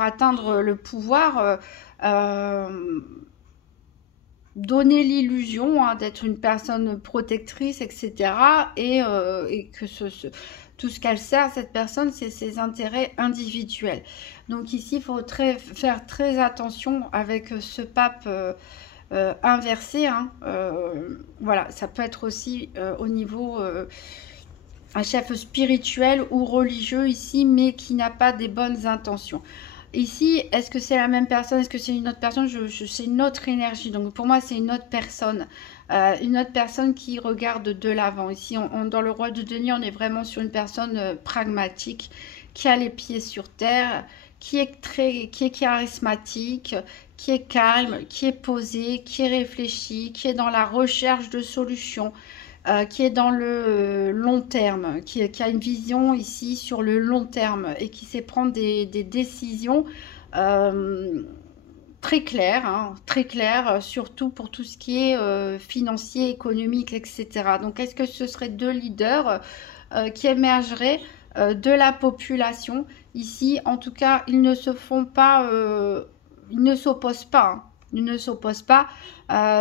atteindre le pouvoir, donner l'illusion, hein, d'être une personne protectrice, etc. Et que tout ce qu'elle sert, cette personne, c'est ses intérêts individuels. Donc ici, il faut faire très attention avec ce pape inversé, hein. Voilà, ça peut être aussi au niveau un chef spirituel ou religieux ici, mais qui n'a pas des bonnes intentions. Ici, est-ce que c'est la même personne? Est-ce que c'est une autre personne? C'est une autre énergie. Donc pour moi, c'est une autre personne. Une autre personne qui regarde de l'avant. Ici, dans le roi de denier, on est vraiment sur une personne pragmatique, qui a les pieds sur terre, qui est charismatique, qui est calme, qui est posé, qui est réfléchi, qui est dans la recherche de solutions, qui est dans le long terme, qui a une vision ici sur le long terme et qui sait prendre des décisions très claires, hein, très claires, surtout pour tout ce qui est financier, économique, etc. Donc, est-ce que ce seraient deux leaders qui émergeraient de la population? Ici, en tout cas, ils ne se font pas, ils ne s'opposent pas, hein. Ils ne s'opposent pas,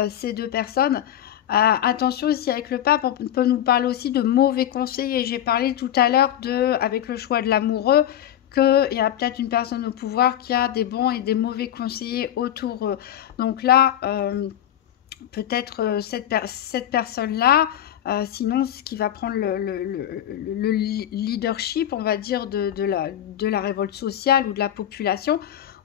ces deux personnes. Attention aussi avec le pape, on peut nous parler aussi de mauvais conseillers. J'ai parlé tout à l'heure avec le choix de l'amoureux, qu'il y a peut-être une personne au pouvoir qui a des bons et des mauvais conseillers autour. Donc là, peut-être cette personne-là, sinon ce qui va prendre le leadership, on va dire, de la révolte sociale ou de la population,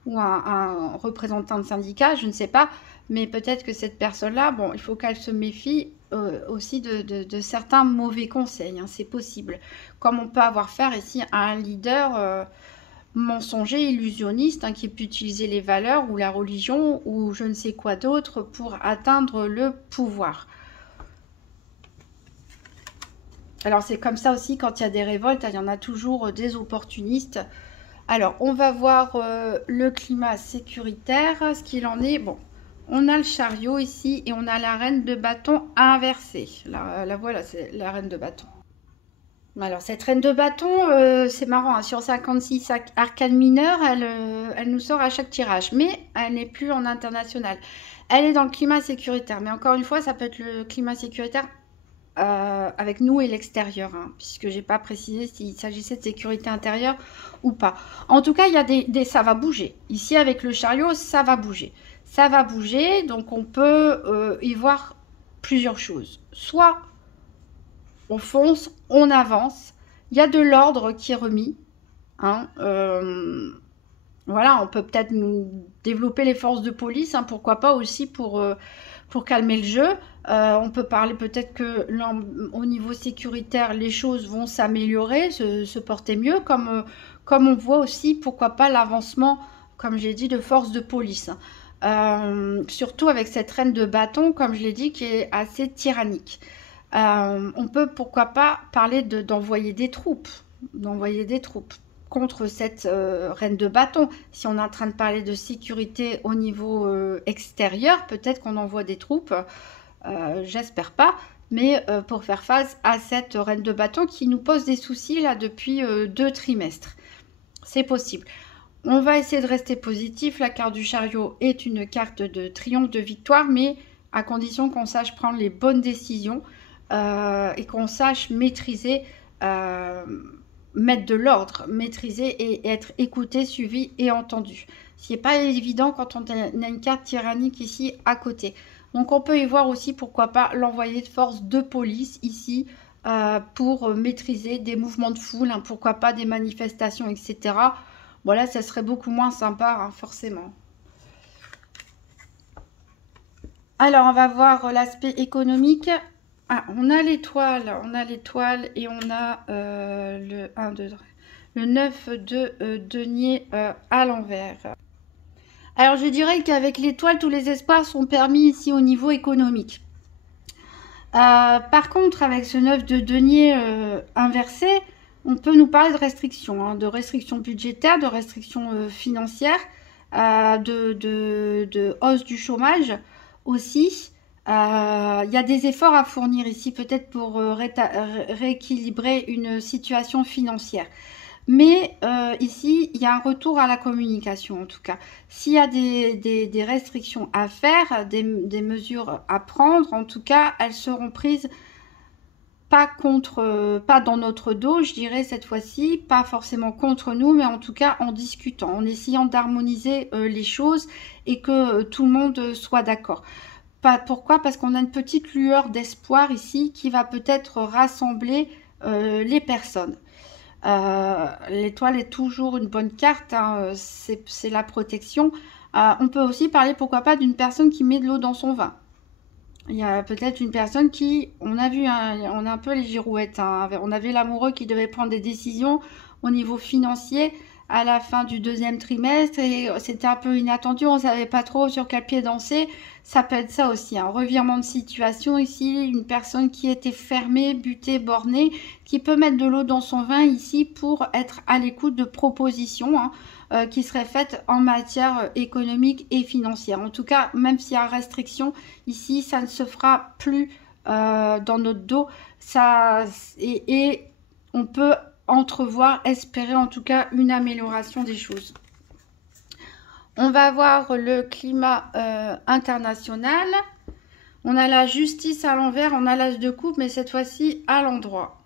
ou un représentant de syndicat, je ne sais pas. Mais peut-être que cette personne-là, bon, il faut qu'elle se méfie aussi de certains mauvais conseils, hein, c'est possible. Comme on peut avoir affaire ici à un leader mensonger, illusionniste, hein, qui peut utiliser les valeurs ou la religion ou je ne sais quoi d'autre pour atteindre le pouvoir. Alors c'est comme ça aussi quand il y a des révoltes, il y en a toujours des opportunistes. Alors on va voir le climat sécuritaire, ce qu'il en est. Bon, on a le chariot ici et on a la reine de bâton inversée. La voilà, c'est la reine de bâton. Alors cette reine de bâton, c'est marrant, hein, sur 56 arcanes mineures, elle nous sort à chaque tirage, mais elle n'est plus en international. Elle est dans le climat sécuritaire, mais encore une fois, ça peut être le climat sécuritaire avec nous et l'extérieur, hein, puisque j'ai pas précisé s'il s'agissait de sécurité intérieure ou pas. En tout cas, il y a ça va bouger. Ici, avec le chariot, ça va bouger. Ça va bouger, donc on peut y voir plusieurs choses. Soit on fonce, on avance, il y a de l'ordre qui est remis. Hein, voilà, on peut peut-être nous développer les forces de police, hein, pourquoi pas aussi pour calmer le jeu. On peut parler peut-être que au niveau sécuritaire, les choses vont s'améliorer, se porter mieux, comme on voit aussi, pourquoi pas, l'avancement, comme j'ai dit, de forces de police. Surtout avec cette reine de bâton, comme je l'ai dit, qui est assez tyrannique. On peut, pourquoi pas, parler d'envoyer des troupes. D'envoyer des troupes contre cette reine de bâton. Si on est en train de parler de sécurité au niveau extérieur, peut-être qu'on envoie des troupes, j'espère pas, mais pour faire face à cette reine de bâton qui nous pose des soucis là depuis 2 trimestres. C'est possible. On va essayer de rester positif. La carte du chariot est une carte de triomphe, de victoire, mais à condition qu'on sache prendre les bonnes décisions et qu'on sache maîtriser mettre de l'ordre, maîtriser et être écouté, suivi et entendu. Ce n'est pas évident quand on a une carte tyrannique ici à côté. Donc on peut y voir aussi, pourquoi pas, l'envoyé de force de police ici pour maîtriser des mouvements de foule, hein, pourquoi pas des manifestations, etc. Voilà, ça serait beaucoup moins sympa, hein, forcément. Alors on va voir l'aspect économique. Ah, on a l'étoile et on a le 1, 2, 3, le 9 de denier à l'envers. Alors je dirais qu'avec l'étoile, tous les espoirs sont permis ici au niveau économique. Par contre, avec ce 9 de denier inversé, on peut nous parler de restrictions, hein, de restrictions budgétaires, de restrictions financières, de hausse du chômage aussi. Il y a des efforts à fournir ici, peut-être pour rééquilibrer une situation financière. Mais ici, il y a un retour à la communication, en tout cas. S'il y a des restrictions à faire, des mesures à prendre, en tout cas, elles seront prises pas dans notre dos, je dirais cette fois-ci, pas forcément contre nous, mais en tout cas en discutant, en essayant d'harmoniser les choses et que tout le monde soit d'accord. Pourquoi? Parce qu'on a une petite lueur d'espoir ici qui va peut-être rassembler les personnes. L'étoile est toujours une bonne carte, hein, c'est la protection. On peut aussi parler, pourquoi pas, d'une personne qui met de l'eau dans son vin. Il y a peut-être une personne qui, on a vu, hein, on a un peu les girouettes, hein, on avait l'amoureux qui devait prendre des décisions au niveau financier à la fin du 2e trimestre et c'était un peu inattendu, on ne savait pas trop sur quel pied danser. Ça peut être ça aussi, un revirement de situation ici, une personne qui était fermée, butée, bornée, qui peut mettre de l'eau dans son vin ici pour être à l'écoute de propositions qui seraient faites en matière économique et financière. En tout cas, même s'il y a restriction ici, ça ne se fera plus dans notre dos. Et on peut entrevoir, espérer en tout cas une amélioration des choses. On va voir le climat international. On a la justice à l'envers, on a l'as de coupe, mais cette fois-ci à l'endroit.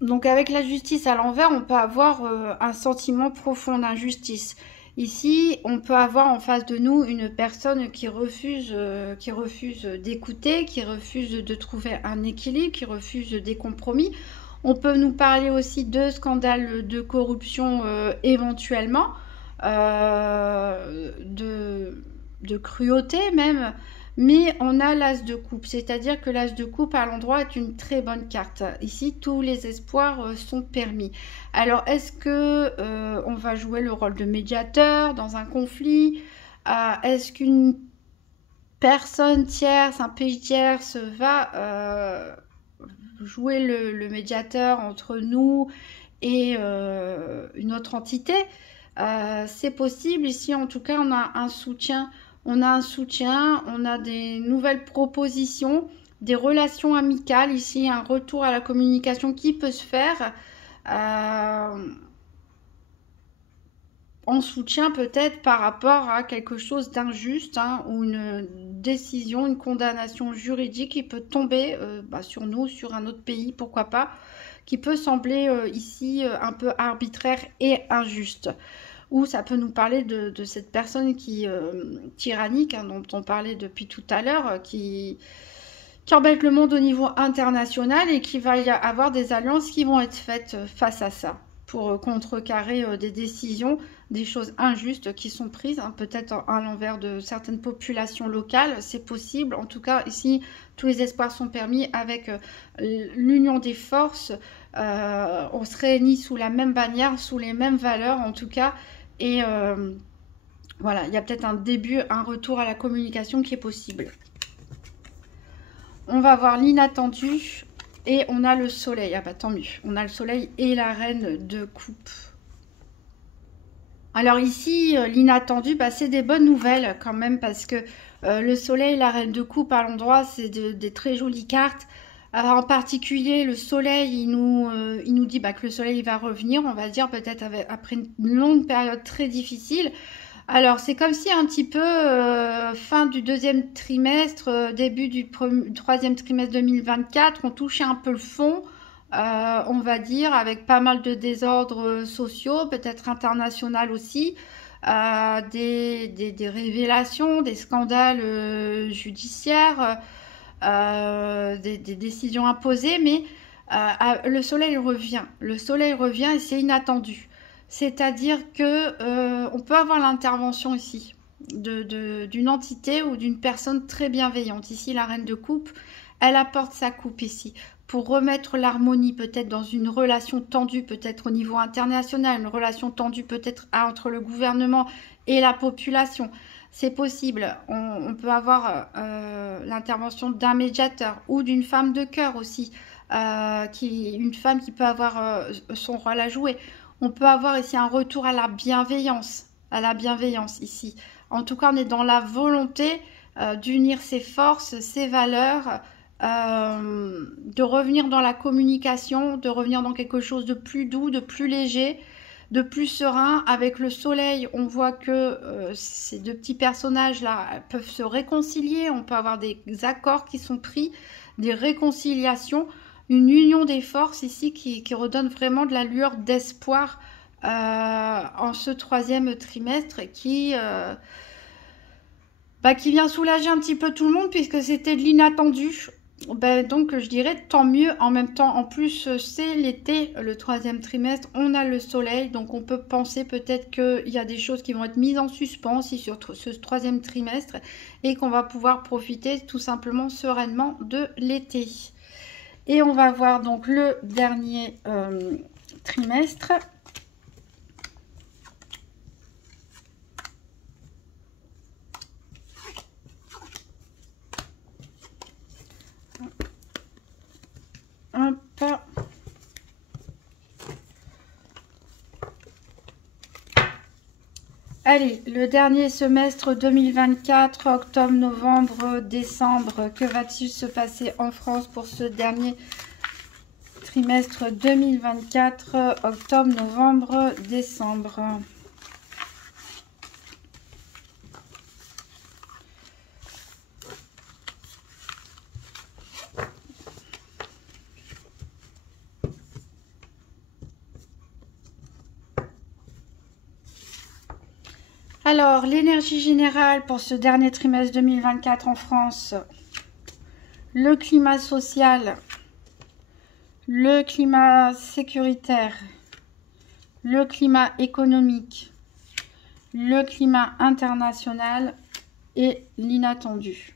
Donc avec la justice à l'envers, on peut avoir un sentiment profond d'injustice. Ici, on peut avoir en face de nous une personne qui refuse d'écouter, qui refuse de trouver un équilibre, qui refuse des compromis. On peut nous parler aussi de scandales de corruption éventuellement, de cruauté même. Mais on a l'as de coupe, c'est-à-dire que l'as de coupe à l'endroit est une très bonne carte. Ici, tous les espoirs sont permis. Alors, est-ce que on va jouer le rôle de médiateur dans un conflit? Est-ce qu'une personne tierce, un pays tierce va jouer le médiateur entre nous et une autre entité. C'est possible. Ici, en tout cas, on a un soutien. On a des nouvelles propositions, des relations amicales. Ici, un retour à la communication qui peut se faire. En soutien peut-être par rapport à quelque chose d'injuste, hein, ou une décision, une condamnation juridique qui peut tomber sur nous, sur un autre pays, pourquoi pas, qui peut sembler ici un peu arbitraire et injuste. Ou ça peut nous parler de cette personne qui tyrannique, hein, dont on parlait depuis tout à l'heure, qui embête le monde au niveau international et qui va y avoir des alliances qui vont être faites face à ça pour contrecarrer des décisions, des choses injustes qui sont prises, hein, peut-être à l'envers de certaines populations locales, c'est possible. En tout cas, ici, tous les espoirs sont permis avec l'union des forces. On se réunit sous la même bannière, sous les mêmes valeurs en tout cas. Et voilà, il y a peut-être un début, un retour à la communication qui est possible. On va voir l'inattendu. Et on a le soleil. Ah bah tant mieux. On a le soleil et la reine de coupe. Alors ici, l'inattendu, bah, c'est des bonnes nouvelles quand même. Parce que le soleil et la reine de coupe à l'endroit, c'est des très jolies cartes. En particulier, le soleil, il nous dit que le soleil va revenir. On va dire peut-être après une longue période très difficile. Alors, c'est comme si un petit peu fin du deuxième trimestre, début du troisième trimestre 2024, on touchait un peu le fond, on va dire, avec pas mal de désordres sociaux, peut-être internationaux aussi, des révélations, des scandales judiciaires, des décisions imposées, mais le soleil revient. Le soleil revient et c'est inattendu. C'est-à-dire que on peut avoir l'intervention ici d'une entité ou d'une personne très bienveillante. Ici, la reine de coupe, elle apporte sa coupe ici pour remettre l'harmonie peut-être dans une relation tendue, peut-être au niveau international, une relation tendue peut-être entre le gouvernement et la population. C'est possible. On peut avoir l'intervention d'un médiateur ou d'une femme de cœur aussi, une femme qui peut avoir son rôle à jouer. On peut avoir ici un retour à la bienveillance ici. En tout cas, on est dans la volonté d'unir ses forces, ses valeurs, de revenir dans la communication, de revenir dans quelque chose de plus doux, de plus léger, de plus serein. Avec le soleil, on voit que ces deux petits personnages-là peuvent se réconcilier. On peut avoir des accords qui sont pris, des réconciliations. Une union des forces ici qui redonne vraiment de la lueur d'espoir en ce troisième trimestre qui vient soulager un petit peu tout le monde puisque c'était de l'inattendu. Donc je dirais tant mieux. En même temps, en plus c'est l'été, le troisième trimestre, on a le soleil, donc on peut penser peut-être qu'il y a des choses qui vont être mises en suspens ici sur ce troisième trimestre et qu'on va pouvoir profiter tout simplement sereinement de l'été. Et on va voir donc le dernier trimestre. Hop. Allez, le dernier semestre 2024, octobre, novembre, décembre. Que va-t-il se passer en France pour ce dernier trimestre 2024, octobre, novembre, décembre? Alors, l'énergie générale pour ce dernier trimestre 2024 en France, le climat social, le climat sécuritaire, le climat économique, le climat international et l'inattendu.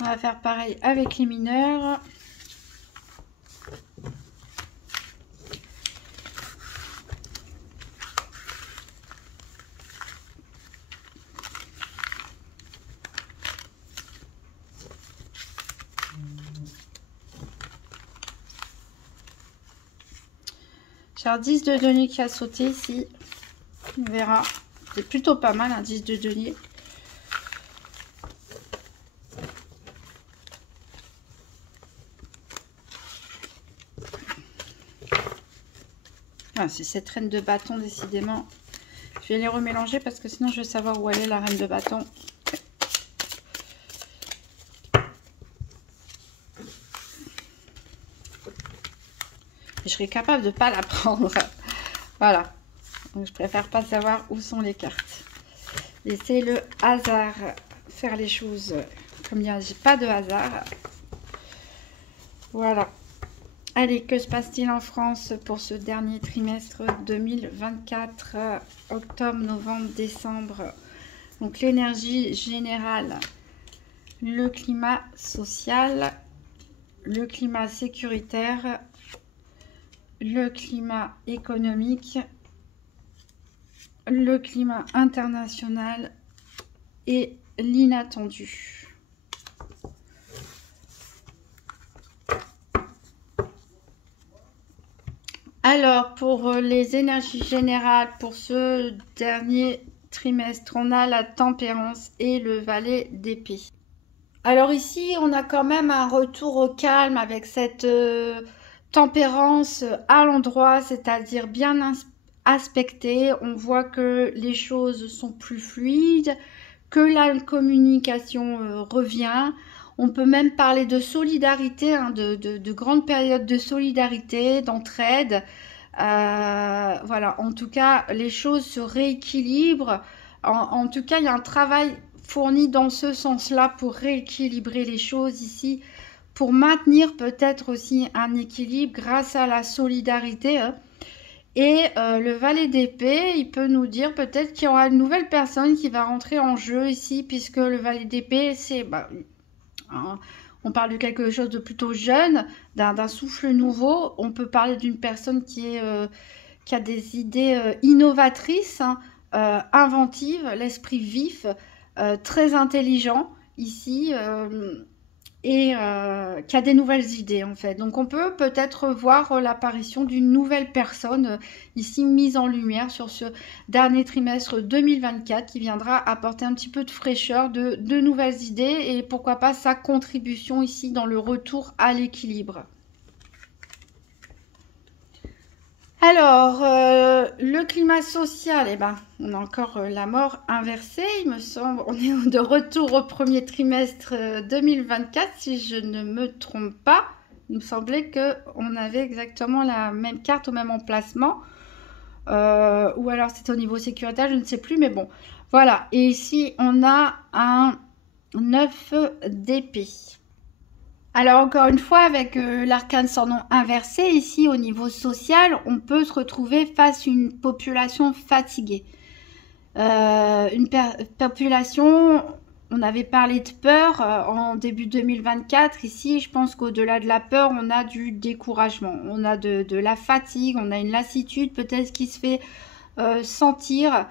On va faire pareil avec les mineurs. J'ai un 10 de denier qui a sauté ici. On verra. C'est plutôt pas mal, un 10 de denier. Ah, c'est cette reine de bâton, décidément. Je vais les remélanger parce que sinon je vais savoir où elle est, la reine de bâton. Je serais capable de ne pas la prendre. Voilà. Donc je préfère pas savoir où sont les cartes. Laissez le hasard faire les choses. Comme il n'y a pas de hasard. Voilà. Allez, que se passe-t-il en France pour ce dernier trimestre 2024, octobre, novembre, décembre? Donc l'énergie générale, le climat social, le climat sécuritaire, le climat économique, le climat international et l'inattendu. Alors, pour les énergies générales, pour ce dernier trimestre, on a la tempérance et le valet d'épée. Alors ici, on a quand même un retour au calme avec cette tempérance à l'endroit, c'est-à-dire bien aspectée. On voit que les choses sont plus fluides, que la communication revient. On peut même parler de solidarité, hein, de grandes périodes de solidarité, d'entraide. Voilà, en tout cas, les choses se rééquilibrent. En tout cas, il y a un travail fourni dans ce sens-là pour rééquilibrer les choses ici, pour maintenir peut-être aussi un équilibre grâce à la solidarité. Hein. Et le valet d'épée, il peut nous dire peut-être qu'il y aura une nouvelle personne qui va rentrer en jeu ici, puisque le valet d'épée, c'est... on parle de quelque chose de plutôt jeune, d'un souffle nouveau. On peut parler d'une personne qui a des idées innovatrices, hein, inventives, l'esprit vif, très intelligent ici, et qui a des nouvelles idées en fait. Donc on peut peut-être voir l'apparition d'une nouvelle personne ici mise en lumière sur ce dernier trimestre 2024 qui viendra apporter un petit peu de fraîcheur, de nouvelles idées et pourquoi pas sa contribution ici dans le retour à l'équilibre. Alors, le climat social, eh ben, on a encore la mort inversée, il me semble. On est de retour au premier trimestre 2024, si je ne me trompe pas. Il me semblait qu'on avait exactement la même carte au même emplacement. Ou alors c'était au niveau sécuritaire, je ne sais plus, mais bon. Voilà, et ici, on a un 9 d'épée. Alors encore une fois, avec l'arcane sans nom inversé, ici au niveau social, on peut se retrouver face à une population fatiguée. Une population, on avait parlé de peur en début 2024. Ici, je pense qu'au-delà de la peur, on a du découragement. On a de la fatigue, on a une lassitude peut-être qui se fait sentir.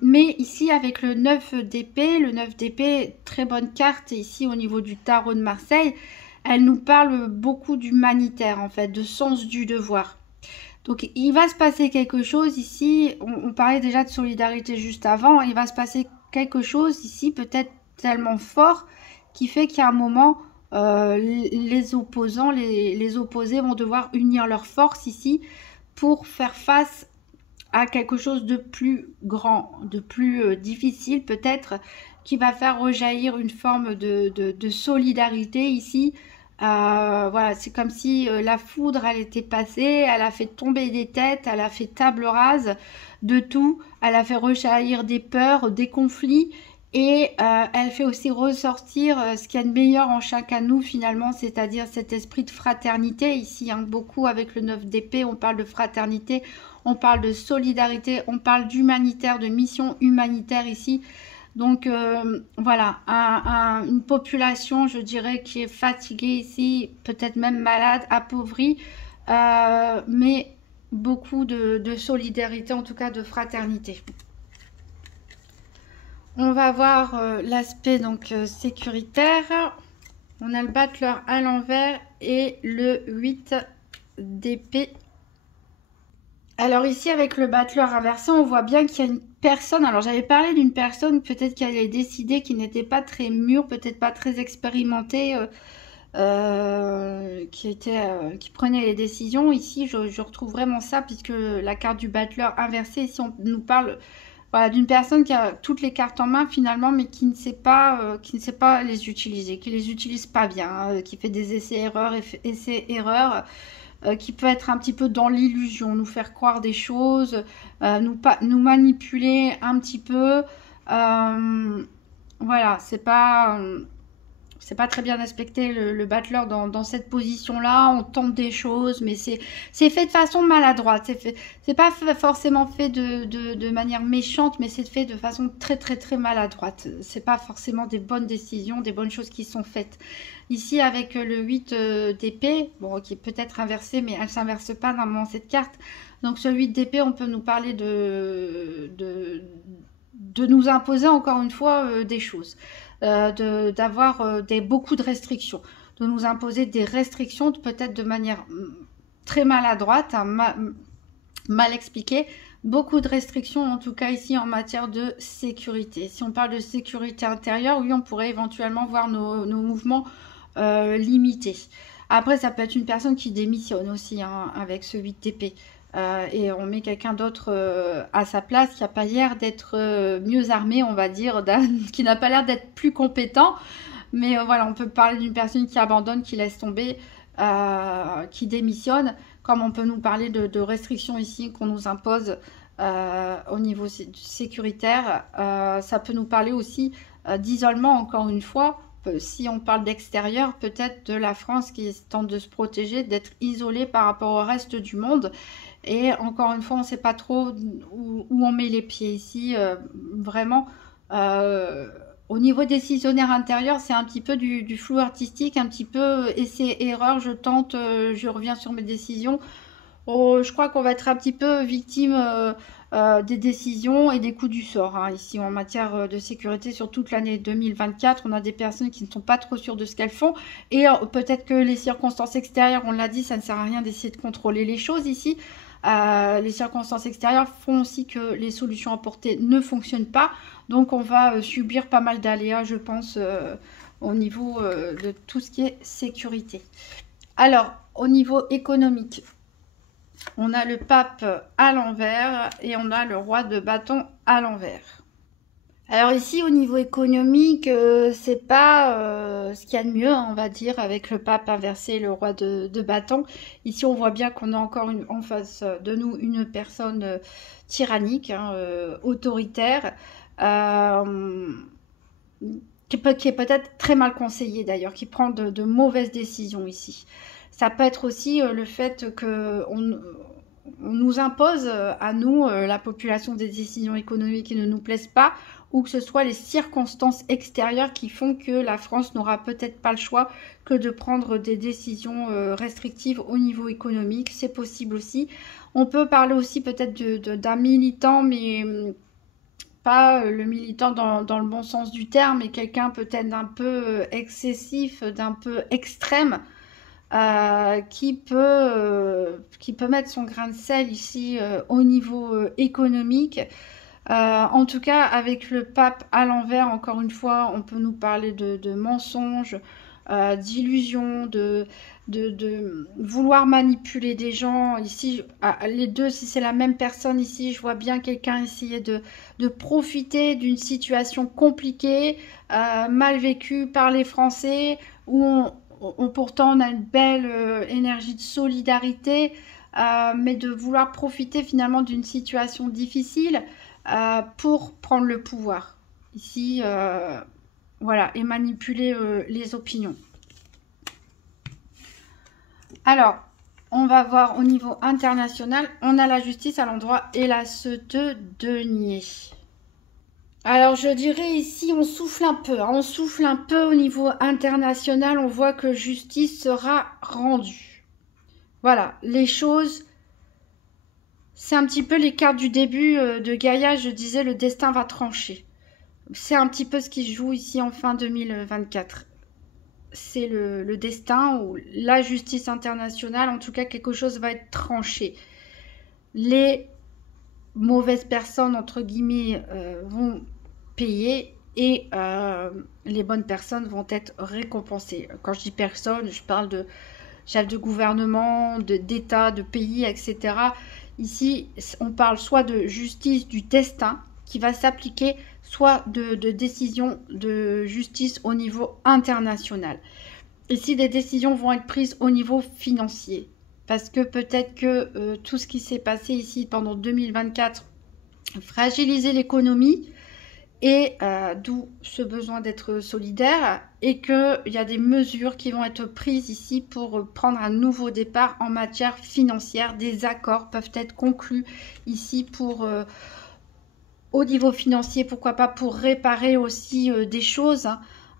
Mais ici avec le 9 d'épée, très bonne carte ici au niveau du tarot de Marseille, elle nous parle beaucoup d'humanitaire en fait, de sens du devoir. Donc il va se passer quelque chose ici, on parlait déjà de solidarité juste avant, il va se passer quelque chose ici peut-être tellement fort qui fait qu'à un moment les opposants, les opposés vont devoir unir leurs forces ici pour faire face à quelque chose de plus grand, de plus difficile peut-être, qui va faire rejaillir une forme de solidarité ici. Voilà, c'est comme si la foudre, elle était passée, elle a fait tomber des têtes, elle a fait table rase de tout, elle a fait rejaillir des peurs, des conflits, et elle fait aussi ressortir ce qu'il y a de meilleur en chacun de nous finalement, c'est-à-dire cet esprit de fraternité ici, hein, beaucoup avec le 9 d'épée, on parle de fraternité, on parle de solidarité, on parle d'humanitaire, de mission humanitaire ici. Donc voilà, une population, je dirais, qui est fatiguée ici, peut-être même malade, appauvrie, mais beaucoup de solidarité, en tout cas de fraternité. On va voir l'aspect donc sécuritaire. On a le battleur à l'envers et le 8 d'épée Alors ici, avec le battleur inversé, on voit bien qu'il y a une personne. Alors j'avais parlé d'une personne peut-être qui allait décider, qui n'était pas très mûre, peut-être pas très expérimentée, qui prenait les décisions. Ici, je retrouve vraiment ça, puisque la carte du battleur inversé, ici on nous parle, voilà, d'une personne qui a toutes les cartes en main finalement, mais qui ne sait pas les utiliser, qui les utilise pas bien, hein, qui fait des essais-erreurs, essais-erreurs, qui peut être un petit peu dans l'illusion, nous faire croire des choses, nous manipuler un petit peu. Voilà, c'est pas très bien respecté le battleur dans cette position-là. On tente des choses, mais c'est fait de façon maladroite. C'est pas forcément fait de manière méchante, mais c'est fait de façon très très très maladroite. C'est pas forcément des bonnes décisions, des bonnes choses qui sont faites. Ici, avec le 8 d'épée, bon, qui est peut-être inversé, mais elle s'inverse pas normalement cette carte. Donc ce 8 d'épée, on peut nous parler de nous imposer encore une fois des choses. D'avoir beaucoup de restrictions, de nous imposer des restrictions peut-être de manière très maladroite, hein, mal expliquée, beaucoup de restrictions en tout cas ici en matière de sécurité. Si on parle de sécurité intérieure, oui, on pourrait éventuellement voir nos mouvements limités. Après, ça peut être une personne qui démissionne aussi, hein, avec ce 8 d'épée. Et on met quelqu'un d'autre à sa place qui n'a pas l'air d'être mieux armé, on va dire, qui n'a pas l'air d'être plus compétent. Mais voilà, on peut parler d'une personne qui abandonne, qui laisse tomber, qui démissionne, comme on peut nous parler de restrictions ici qu'on nous impose au niveau sécuritaire. Ça peut nous parler aussi d'isolement, encore une fois. Si on parle d'extérieur, peut-être de la France qui tente de se protéger, d'être isolée par rapport au reste du monde. Et encore une fois, on ne sait pas trop où on met les pieds ici. Vraiment, au niveau décisionnaire intérieur, c'est un petit peu du flou artistique, un petit peu essai-erreur. Je tente, je reviens sur mes décisions. Oh, je crois qu'on va être un petit peu victime des décisions et des coups du sort, hein. Ici, en matière de sécurité, sur toute l'année 2024, on a des personnes qui ne sont pas trop sûres de ce qu'elles font. Et peut-être que les circonstances extérieures, on l'a dit, ça ne sert à rien d'essayer de contrôler les choses ici. Les circonstances extérieures font aussi que les solutions apportées ne fonctionnent pas. Donc, on va subir pas mal d'aléas, je pense, au niveau de tout ce qui est sécurité. Alors, au niveau économique, on a le pape à l'envers et on a le roi de bâton à l'envers. Alors ici, au niveau économique, c'est pas ce qu'il y a de mieux, on va dire, avec le pape inversé et le roi de bâton. Ici, on voit bien qu'on a encore en face de nous une personne tyrannique, hein, autoritaire, qui est peut-être très mal conseillée d'ailleurs, qui prend de mauvaises décisions ici. Ça peut être aussi le fait qu'on nous impose à nous, la population, des décisions économiques qui ne nous plaisent pas, ou que ce soit les circonstances extérieures qui font que la France n'aura peut-être pas le choix que de prendre des décisions restrictives au niveau économique. C'est possible aussi. On peut parler aussi peut-être d'un militant, mais pas le militant dans le bon sens du terme, mais quelqu'un peut-être d'un peu excessif, d'un peu extrême, qui peut mettre son grain de sel ici au niveau économique. En tout cas, avec le pape à l'envers, encore une fois, on peut nous parler de mensonges, d'illusions, de vouloir manipuler des gens. Ici, les deux, si c'est la même personne ici, je vois bien quelqu'un essayer de profiter d'une situation compliquée, mal vécue par les Français, où pourtant on a une belle énergie de solidarité, mais de vouloir profiter finalement d'une situation difficile pour prendre le pouvoir ici, voilà, et manipuler les opinions. Alors, on va voir au niveau international, on a la justice à l'endroit et l'as de denier. Alors je dirais ici, on souffle un peu, hein, on souffle un peu au niveau international, on voit que justice sera rendue. Voilà, les choses, c'est un petit peu les cartes du début de Gaïa, je disais le destin va trancher. C'est un petit peu ce qui se joue ici en fin 2024. C'est le destin ou la justice internationale, en tout cas quelque chose va être tranché. les mauvaises personnes, entre guillemets, vont payer et les bonnes personnes vont être récompensées. Quand je dis personnes, je parle de chefs de gouvernement, d'État, de pays, etc. Ici, on parle soit de justice du destin qui va s'appliquer, soit de décision de justice au niveau international. Ici, des décisions vont être prises au niveau financier. Parce que peut-être que tout ce qui s'est passé ici pendant 2024 fragilisait l'économie et d'où ce besoin d'être solidaire et qu'il y a des mesures qui vont être prises ici pour prendre un nouveau départ en matière financière. Des accords peuvent être conclus ici pour au niveau financier, pourquoi pas pour réparer aussi des choses.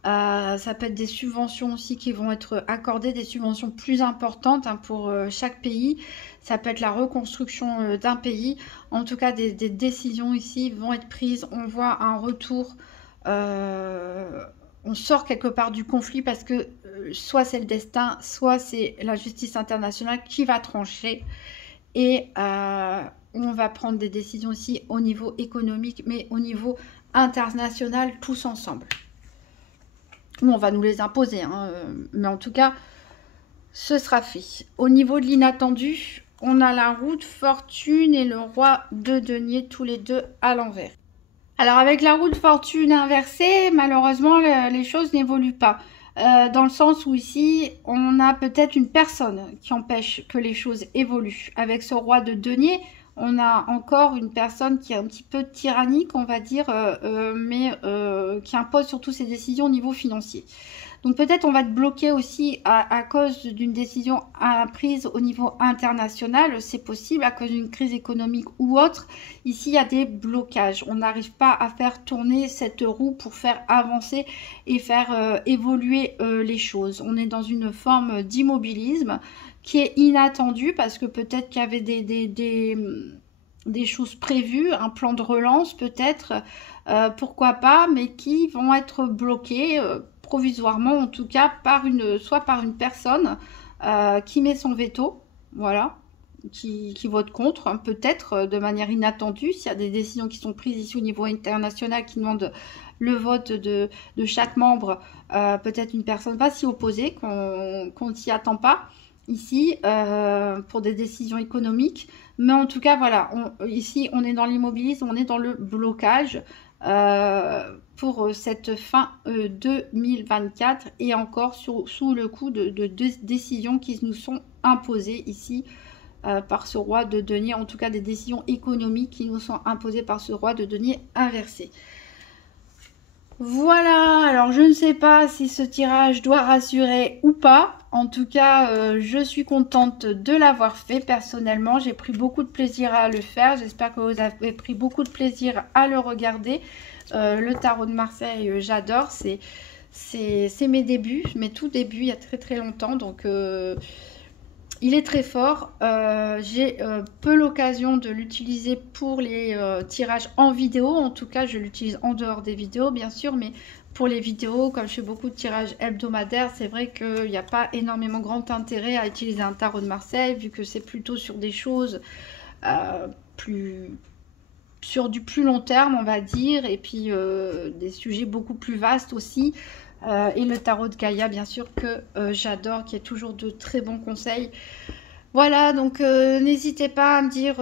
Ça peut être des subventions aussi qui vont être accordées, des subventions plus importantes pour chaque pays. Ça peut être la reconstruction d'un pays. En tout cas, des décisions ici vont être prises. On voit un retour. On sort quelque part du conflit parce que soit c'est le destin, soit c'est la justice internationale qui va trancher. Et on va prendre des décisions aussi au niveau économique, mais au niveau international, tous ensemble. Ou on va nous les imposer, hein, mais en tout cas, ce sera fait. Au niveau de l'inattendu, on a la roue de fortune et le roi de denier, tous les deux à l'envers. Alors avec la roue de fortune inversée, malheureusement, les choses n'évoluent pas. Dans le sens où ici, on a peut-être une personne qui empêche que les choses évoluent. Avec ce roi de denier, on a encore une personne qui est un petit peu tyrannique, on va dire, mais qui impose surtout ses décisions au niveau financier. Donc peut-être on va être bloqué aussi à cause d'une décision prise au niveau international, c'est possible, à cause d'une crise économique ou autre. Ici, il y a des blocages. On n'arrive pas à faire tourner cette roue pour faire avancer et faire évoluer les choses. On est dans une forme d'immobilisme qui est inattendue parce que peut-être qu'il y avait des choses prévues, un plan de relance peut-être, pourquoi pas, mais qui vont être bloquées provisoirement, en tout cas, soit par une personne qui met son veto, voilà, qui vote contre, hein, peut-être de manière inattendue, s'il y a des décisions qui sont prises ici au niveau international qui demandent le vote de chaque membre, peut-être une personne va s'y opposer, qu'on ne s'y attend pas ici, pour des décisions économiques. Mais en tout cas, voilà, ici, on est dans l'immobilisme, on est dans le blocage pour cette fin 2024 et encore sous le coup de décisions qui nous sont imposées ici par ce roi de denier, en tout cas des décisions économiques qui nous sont imposées par ce roi de denier inversé. Voilà, alors je ne sais pas si ce tirage doit rassurer ou pas. En tout cas, je suis contente de l'avoir fait personnellement. J'ai pris beaucoup de plaisir à le faire. J'espère que vous avez pris beaucoup de plaisir à le regarder. Le tarot de Marseille, j'adore. C'est mes débuts, mes tout débuts, il y a très très longtemps. Donc, il est très fort. J'ai peu l'occasion de l'utiliser pour les tirages en vidéo. En tout cas, je l'utilise en dehors des vidéos, bien sûr. Mais pour les vidéos, comme je fais beaucoup de tirages hebdomadaires, c'est vrai qu'il n'y a pas énormément grand intérêt à utiliser un tarot de Marseille, vu que c'est plutôt sur des choses sur du plus long terme, on va dire. Et puis, des sujets beaucoup plus vastes aussi. Et le tarot de Gaïa, bien sûr, que j'adore, qui est toujours de très bons conseils. Voilà, donc n'hésitez pas à me dire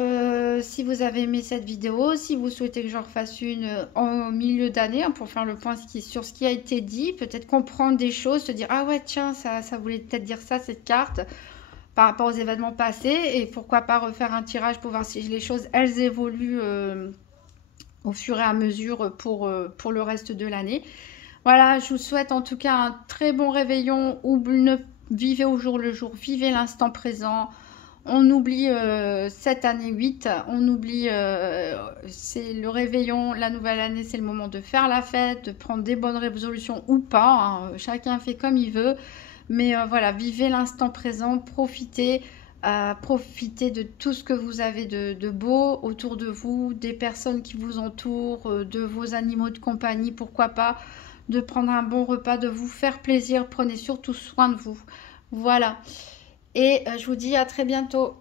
si vous avez aimé cette vidéo, si vous souhaitez que j'en refasse une en milieu d'année, hein, pour faire le point sur ce qui a été dit, peut-être comprendre des choses, se dire « Ah ouais, tiens, ça voulait peut-être dire ça, cette carte », par rapport aux événements passés, et pourquoi pas refaire un tirage pour voir si les choses, elles évoluent au fur et à mesure pour le reste de l'année. Voilà, je vous souhaite en tout cas un très bon réveillon, ou vivez au jour le jour, vivez l'instant présent. On oublie cette année 8, on oublie, c'est le réveillon, la nouvelle année, c'est le moment de faire la fête, de prendre des bonnes résolutions ou pas, hein, chacun fait comme il veut. Mais voilà, vivez l'instant présent, profitez de tout ce que vous avez de beau autour de vous, des personnes qui vous entourent, de vos animaux de compagnie, pourquoi pas, de prendre un bon repas, de vous faire plaisir. Prenez surtout soin de vous. Voilà. Et je vous dis à très bientôt.